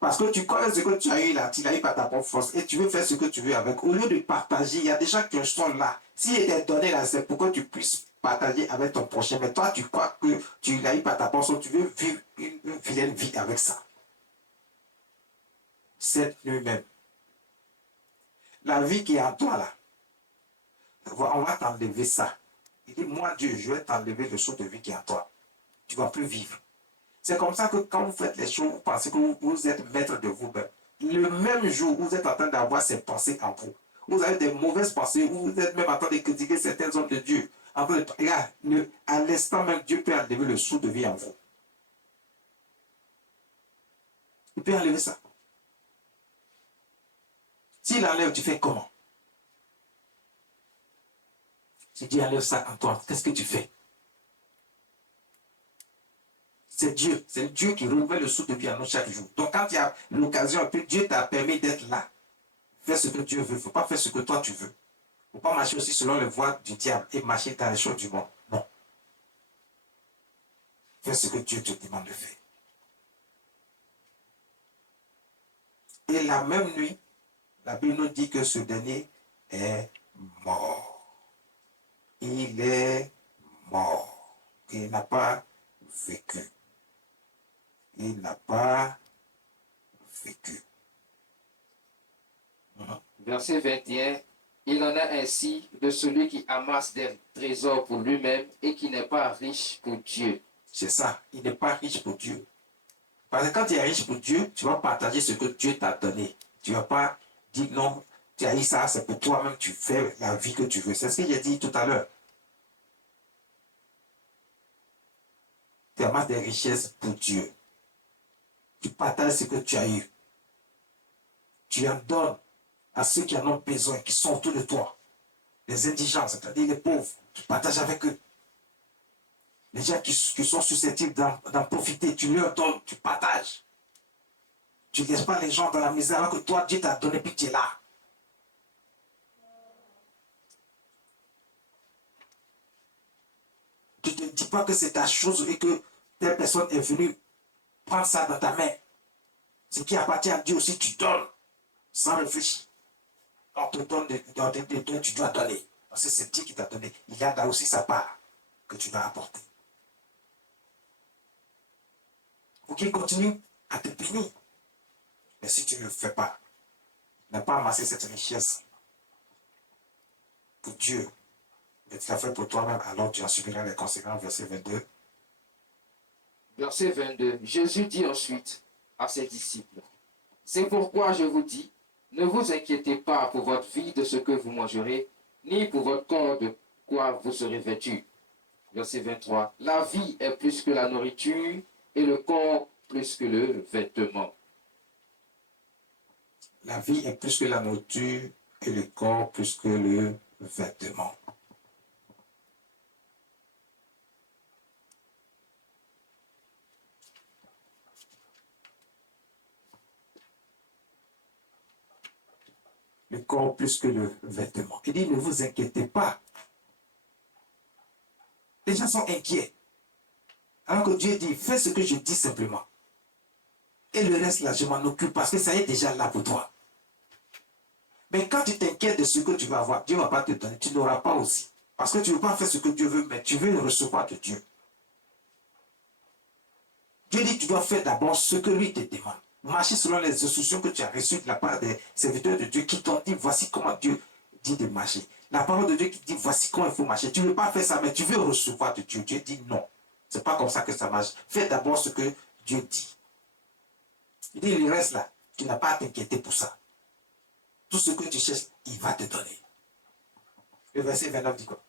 Parce que tu connais ce que tu as eu là, tu l'as eu par ta propre force et tu veux faire ce que tu veux avec. Au lieu de partager, il y a des gens qui sont là. S'il est donné là, c'est pour que tu puisses partager avec ton prochain. Mais toi, tu crois que tu l'as eu par ta propre force, tu veux vivre une vilaine vie avec ça. cette nuit même. La vie qui est en toi là, on va t'enlever ça. Il dit, moi Dieu, je vais t'enlever le sceau de vie qui est en toi. Tu ne vas plus vivre. C'est comme ça que quand vous faites les choses, vous pensez que vous êtes maître de vous-même. Le même jour où vous êtes en train d'avoir ces pensées en vous, vous avez des mauvaises pensées, vous êtes même en train de critiquer certains hommes de Dieu. Regarde, à l'instant même, Dieu peut enlever le sceau de vie en vous. Il peut enlever ça. S'il enlève, tu fais comment? Si Dieu enlève ça en toi, qu'est-ce que tu fais? C'est Dieu qui renouvelle le sceau de vie en nous chaque jour. Donc quand il y a l'occasion, Dieu t'a permis d'être là. Fais ce que Dieu veut, il ne faut pas faire ce que toi tu veux. Il ne faut pas marcher aussi selon les voies du diable et marcher dans les choses du monde. Non. Fais ce que Dieu te demande de faire. Et la même nuit, la Bible nous dit que ce dernier est mort. Il est mort. Il n'a pas vécu. Il n'a pas vécu. Verset 21. Il en a ainsi de celui qui amasse des trésors pour lui-même et qui n'est pas riche pour Dieu. C'est ça. Il n'est pas riche pour Dieu. Parce que quand tu es riche pour Dieu, tu vas partager ce que Dieu t'a donné. Tu ne vas pas dire non, tu as eu ça, c'est pour toi-même, tu fais la vie que tu veux. C'est ce que j'ai dit tout à l'heure. Tu amasses des richesses pour Dieu. Tu partages ce que tu as eu. Tu en donnes à ceux qui en ont besoin, qui sont autour de toi. Les indigents, c'est-à-dire les pauvres. Tu partages avec eux. Les gens qui sont susceptibles d'en profiter, tu leur donnes, tu partages. Tu ne laisses pas les gens dans la misère alors que toi, Dieu t'a donné puis tu es là. Tu ne te dis pas que c'est ta chose et que telle personne est venue prendre ça dans ta main. Ce qui appartient à Dieu aussi, tu donnes sans réfléchir. On te donne, tu dois donner. Parce que c'est Dieu qui t'a donné. Il y a là aussi sa part que tu dois apporter. Pour qu'il continue à te bénir. Mais si tu ne le fais pas, n'as pas amassé cette richesse pour Dieu, mais tu l'as fait pour toi-même, alors tu en subiras les conséquences. Verset 22. Verset 22. Jésus dit ensuite à ses disciples, c'est pourquoi je vous dis, ne vous inquiétez pas pour votre vie de ce que vous mangerez, ni pour votre corps de quoi vous serez vêtus. Verset 23. La vie est plus que la nourriture et le corps plus que le vêtement. La vie est plus que la nourriture et le corps plus que le vêtement. Le corps plus que le vêtement. Il dit, ne vous inquiétez pas. Les gens sont inquiets. Alors que Dieu dit, fais ce que je dis simplement. Et le reste là, je m'en occupe parce que ça est déjà là pour toi. Mais quand tu t'inquiètes de ce que tu vas avoir, Dieu ne va pas te donner, tu n'auras pas aussi. Parce que tu ne veux pas faire ce que Dieu veut, mais tu veux le recevoir de Dieu. Dieu dit que tu dois faire d'abord ce que lui te demande. Marcher selon les instructions que tu as reçues de la part des serviteurs de Dieu qui t'ont dit, voici comment Dieu dit de marcher. La parole de Dieu qui dit, voici comment il faut marcher. Tu ne veux pas faire ça, mais tu veux recevoir de Dieu. Dieu dit non. Ce n'est pas comme ça que ça marche. Fais d'abord ce que Dieu dit. Il dit, il reste là. Tu n'as pas à t'inquiéter pour ça. Tout ce que tu cherches, il va te donner. Le verset 29 dit quoi?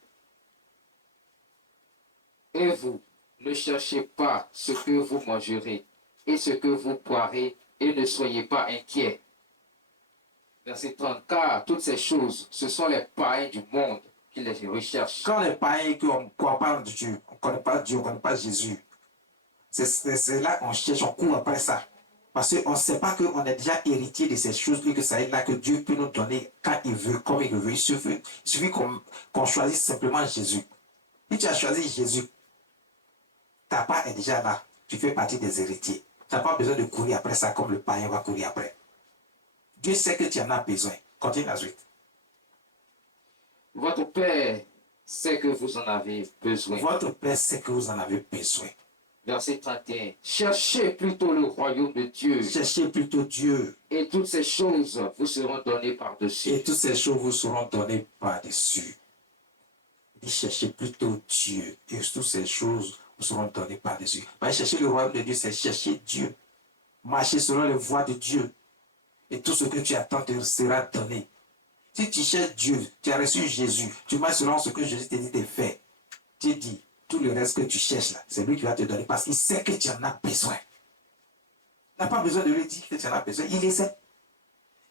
Et vous, ne cherchez pas ce que vous mangerez et ce que vous boirez, et ne soyez pas inquiets. Verset 30. Car toutes ces choses, ce sont les païens du monde qui les recherchent. Quand les païens qu'on ne croit pas en Dieu, on ne connaît pas Dieu, on ne connaît pas Jésus, c'est là qu'on cherche, on court après ça. Parce qu'on ne sait pas qu'on est déjà héritier de ces choses et que ça est là que Dieu peut nous donner quand il veut, comme il veut. Il suffit qu'on choisisse simplement Jésus. Si tu as choisi Jésus, ta part est déjà là. Tu fais partie des héritiers. Tu n'as pas besoin de courir après ça comme le païen va courir après. Dieu sait que tu en as besoin. Continue la suite. Votre Père sait que vous en avez besoin. Votre Père sait que vous en avez besoin. Verset 31. Cherchez plutôt le royaume de Dieu. Cherchez plutôt Dieu. Et toutes ces choses vous seront données par-dessus. Et toutes ces choses vous seront données par-dessus. Il dit cherchez plutôt Dieu. Et toutes ces choses vous seront données par-dessus. Chercher le royaume de Dieu, c'est chercher Dieu. Marcher selon les voies de Dieu. Et tout ce que tu attends te sera donné. Si tu cherches Dieu, tu as reçu Jésus, tu marches selon ce que Jésus t'a dit de faire. Tu dis, tout le reste que tu cherches là, c'est lui qui va te donner parce qu'il sait que tu en as besoin. Il n'a pas besoin de lui dire que tu en as besoin, il le sait.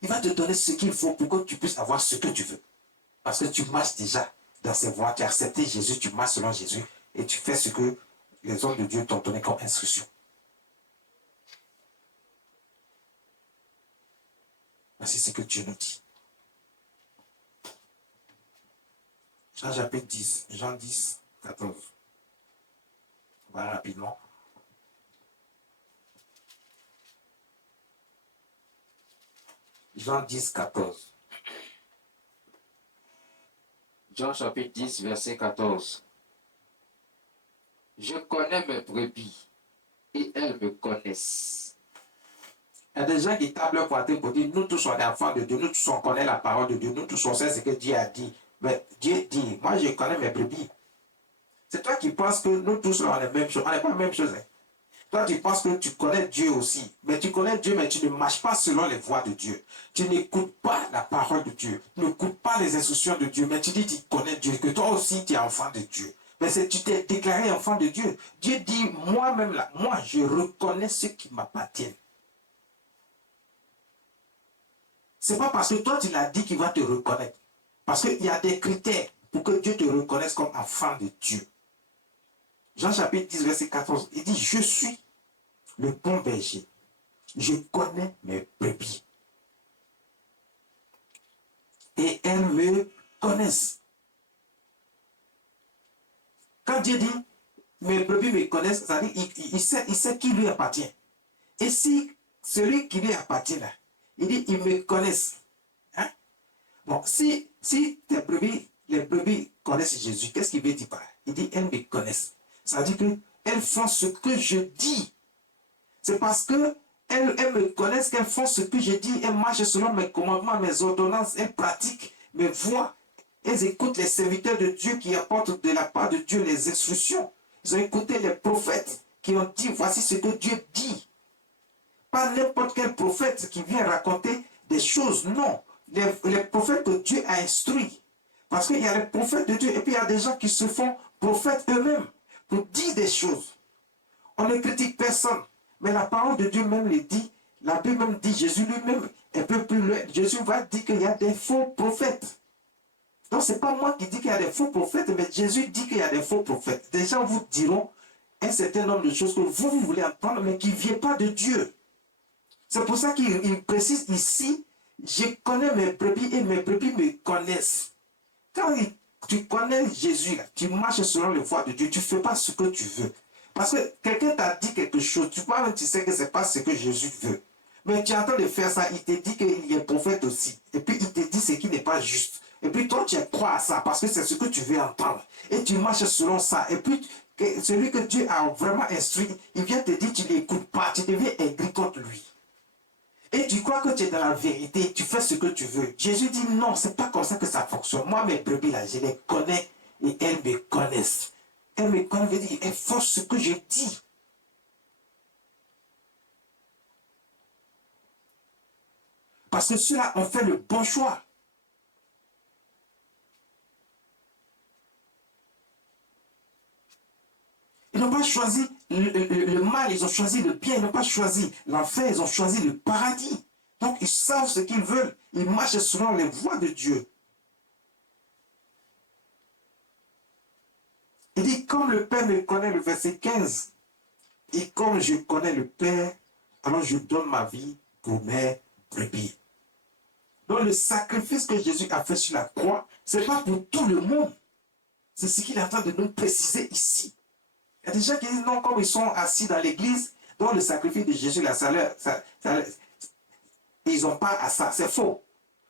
Il va te donner ce qu'il faut pour que tu puisses avoir ce que tu veux. Parce que tu marches déjà dans ses voies, tu as accepté Jésus, tu marches selon Jésus et tu fais ce que les hommes de Dieu t'ont donné comme instruction. Voici ce que Dieu nous dit. Jean chapitre 10, Jean 10, 14. On va rapidement. Jean 10, 14. Jean chapitre 10, verset 14. Je connais mes brebis et elles me connaissent. Il y a des gens qui tapent leur poitrine pour dire, nous tous sommes des enfants de Dieu, nous tous on connaît la parole de Dieu, nous tous on sait ce que Dieu a dit. Mais Dieu dit, moi je connais mes brebis. C'est toi qui penses que nous tous on est la même chose. On n'est pas la même chose. Hein. Toi tu penses que tu connais Dieu aussi. Mais tu connais Dieu, mais tu ne marches pas selon les voies de Dieu. Tu n'écoutes pas la parole de Dieu. Tu n'écoutes pas les instructions de Dieu. Mais tu dis que tu connais Dieu, que toi aussi tu es enfant de Dieu. Mais tu t'es déclaré enfant de Dieu. Dieu dit, moi-même là, moi je reconnais ceux qui m'appartiennent. C'est pas parce que toi tu l'as dit qu'il va te reconnaître. Parce qu'il y a des critères pour que Dieu te reconnaisse comme enfant de Dieu. Jean chapitre 10, verset 14, il dit, je suis le bon berger. Je connais mes brebis. Et elles me connaissent. Quand Dieu dit, mes brebis me connaissent, ça veut dire il sait qui lui appartient. Et si celui qui lui appartient là, il dit, ils me connaissent. Hein? Bon, si tes brebis, les brebis connaissent Jésus, qu'est-ce qu'il veut dire par là? Il dit, elles me connaissent. Ça veut dire qu'elles font ce que je dis. C'est parce que elles me connaissent qu'elles font ce que je dis. Elles marchent selon mes commandements, mes ordonnances. Elles pratiquent mes voies. Elles écoutent les serviteurs de Dieu qui apportent de la part de Dieu les instructions. Ils ont écouté les prophètes qui ont dit, voici ce que Dieu dit. Pas n'importe quel prophète qui vient raconter des choses. Non. Les prophètes que Dieu a instruits. Parce qu'il y a les prophètes de Dieu et puis il y a des gens qui se font prophètes eux-mêmes pour dire des choses. On ne critique personne. Mais la parole de Dieu même le dit. La Bible même dit, Jésus lui-même, un peu plus loin, Jésus va dire qu'il y a des faux prophètes. Donc ce n'est pas moi qui dis qu'il y a des faux prophètes, mais Jésus dit qu'il y a des faux prophètes. Des gens vous diront un certain nombre de choses que vous voulez entendre, mais qui ne viennent pas de Dieu. C'est pour ça qu'il précise ici, je connais mes brebis et mes brebis me connaissent. Quand tu connais Jésus, tu marches selon les voies de Dieu, tu ne fais pas ce que tu veux. Parce que quelqu'un t'a dit quelque chose, tu sais que ce n'est pas ce que Jésus veut. Mais tu es en train de faire ça, il te dit qu'il est prophète aussi. Et puis il te dit ce qui n'est pas juste. Et puis toi tu crois à ça parce que c'est ce que tu veux entendre. Et tu marches selon ça. Et puis celui que Dieu a vraiment instruit, il vient te dire, tu ne l'écoutes pas, tu deviens aigri contre lui. Et tu crois que tu es dans la vérité, tu fais ce que tu veux. Jésus dit non, c'est pas comme ça que ça fonctionne. Moi, mes brebis là, je les connais et elles me connaissent. Elles me connaissent, veut dire, elles font ce que je dis. Parce que ceux-là ont fait le bon choix. Ils n'ont pas choisi le mal, ils ont choisi le bien, ils n'ont pas choisi l'enfer, ils ont choisi le paradis. Donc ils savent ce qu'ils veulent, ils marchent selon les voies de Dieu. Il dit, comme le Père me connaît, le verset 15, et comme je connais le Père, alors je donne ma vie pour mes brebis. Donc le sacrifice que Jésus a fait sur la croix, ce n'est pas pour tout le monde. C'est ce qu'il est en train de nous préciser ici. Il y a des gens qui disent non, comme ils sont assis dans l'église, donc le sacrifice de Jésus, là, ils n'ont pas à ça. C'est faux.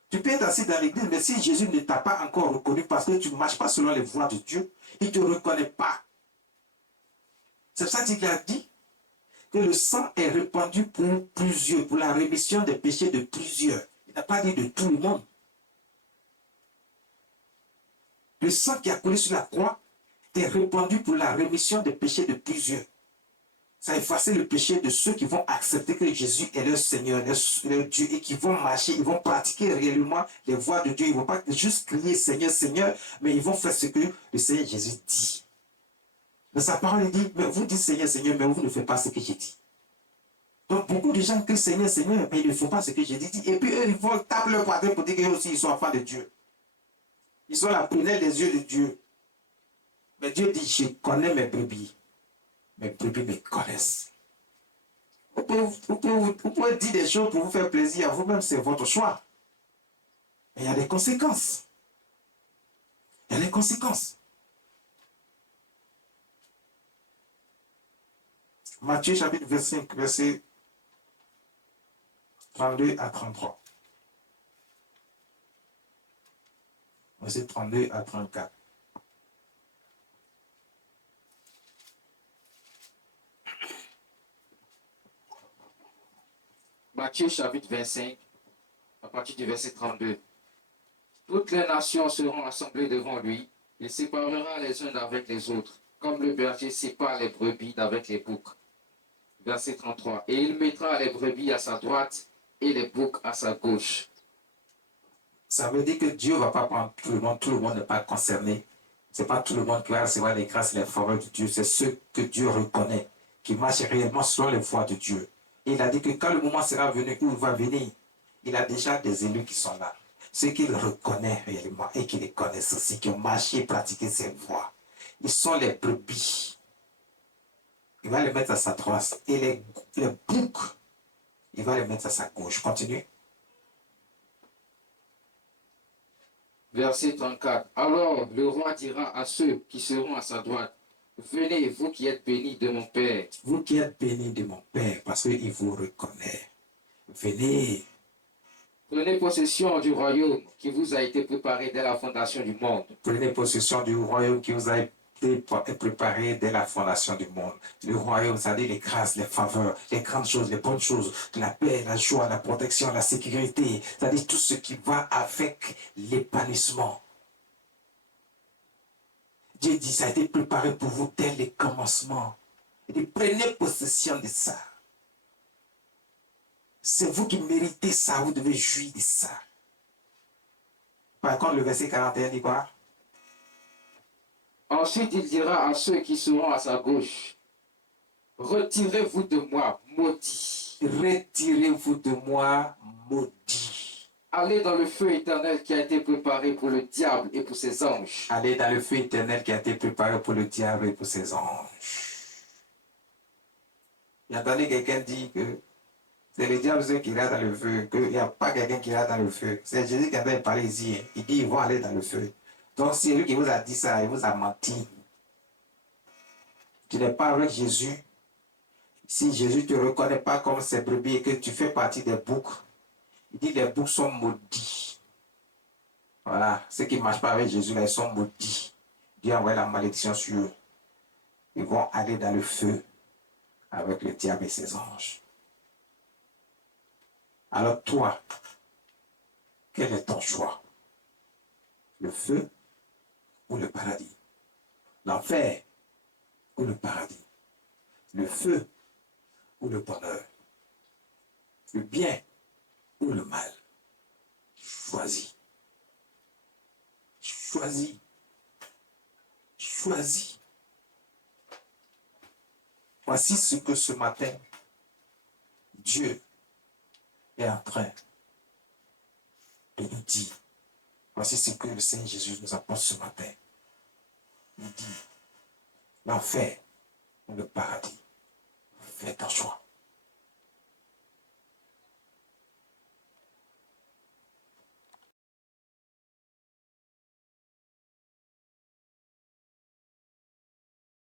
Tu peux être assis dans l'église, mais si Jésus ne t'a pas encore reconnu parce que tu ne marches pas selon les voies de Dieu, il ne te reconnaît pas. C'est pour ça qu'il a dit que le sang est répandu pour plusieurs, pour la rémission des péchés de plusieurs. Il n'a pas dit de tout le monde. Le sang qui a coulé sur la croix est répandu pour la rémission des péchés de plusieurs. Ça a effacé le péché de ceux qui vont accepter que Jésus est leur Seigneur, leur Dieu, et qui vont marcher, ils vont pratiquer réellement les voies de Dieu. Ils ne vont pas juste crier Seigneur, Seigneur, mais ils vont faire ce que le Seigneur Jésus dit. Dans sa parole, il dit, mais vous dites Seigneur, Seigneur, mais vous ne faites pas ce que j'ai dit. Donc beaucoup de gens crient Seigneur, Seigneur, mais ils ne font pas ce que j'ai dit. Et puis eux, ils vont taper leur poitrine pour dire qu'eux aussi, ils sont enfants de Dieu. Ils sont la prunelle des yeux de Dieu. Mais Dieu dit, je connais mes brebis. Mes brebis me connaissent. Vous pouvez dire des choses pour vous faire plaisir à vous-même, c'est votre choix. Mais il y a des conséquences. Il y a des conséquences. Matthieu chapitre 25, verset 32 à 33. Verset 32 à 34. Matthieu chapitre 25, à partir du verset 32. Toutes les nations seront assemblées devant lui. Il séparera les uns d'avec les autres, comme le berger sépare les brebis d'avec les boucs. Verset 33. Et il mettra les brebis à sa droite et les boucs à sa gauche. Ça veut dire que Dieu ne va pas prendre tout le monde n'est pas concerné. Ce n'est pas tout le monde qui va recevoir les grâces et les faveurs de Dieu, c'est ceux que Dieu reconnaît, qui marchent réellement selon les voies de Dieu. Et il a dit que quand le moment sera venu où il va venir, il a déjà des élus qui sont là. Ceux qu'il reconnaît réellement et qui les connaissent aussi, qui ont marché et pratiqué ses voies. Ils sont les brebis. Il va les mettre à sa droite. Et les boucs, il va les mettre à sa gauche. Continue. Verset 34. Alors le roi dira à ceux qui seront à sa droite, venez, vous qui êtes bénis de mon Père. Vous qui êtes bénis de mon Père, parce qu'il vous reconnaît. Venez. Prenez possession du royaume qui vous a été préparé dès la fondation du monde. Prenez possession du royaume qui vous a été préparé dès la fondation du monde. Le royaume, c'est-à-dire les grâces, les faveurs, les grandes choses, les bonnes choses, la paix, la joie, la protection, la sécurité, c'est-à-dire tout ce qui va avec l'épanouissement. Dieu dit, ça a été préparé pour vous dès le commencement. Et prenez possession de ça. C'est vous qui méritez ça, vous devez jouir de ça. Par contre, le verset 41 dit quoi? Ensuite, il dira à ceux qui seront à sa gauche, retirez-vous de moi, maudits. Retirez-vous de moi, maudits. Allez dans le feu éternel qui a été préparé pour le diable et pour ses anges. Allez dans le feu éternel qui a été préparé pour le diable et pour ses anges. J'ai entendu quelqu'un dire que c'est le diable qui ira dans le feu, qu'il n'y a pas quelqu'un qui ira dans le feu. C'est Jésus qui est en train de parler ici. Il dit ils vont aller dans le feu. Donc c'est lui qui vous a dit ça, il vous a menti. Tu n'es pas avec Jésus. Si Jésus ne te reconnaît pas comme ses brebis et que tu fais partie des boucs, il dit les boucs sont maudits. Voilà, ceux qui ne marchent pas avec Jésus, là, ils sont maudits. Dieu a envoyé la malédiction sur eux. Ils vont aller dans le feu avec le diable et ses anges. Alors toi, quel est ton choix? Le feu ou le paradis? L'enfer ou le paradis? Le feu ou le bonheur? Le bien ou le mal? Choisis. Choisis. Choisis. Voici ce que ce matin, Dieu est en train de nous dire. Voici ce que le Seigneur Jésus nous apporte ce matin. Il dit, l'enfer ou le paradis, fais ton choix.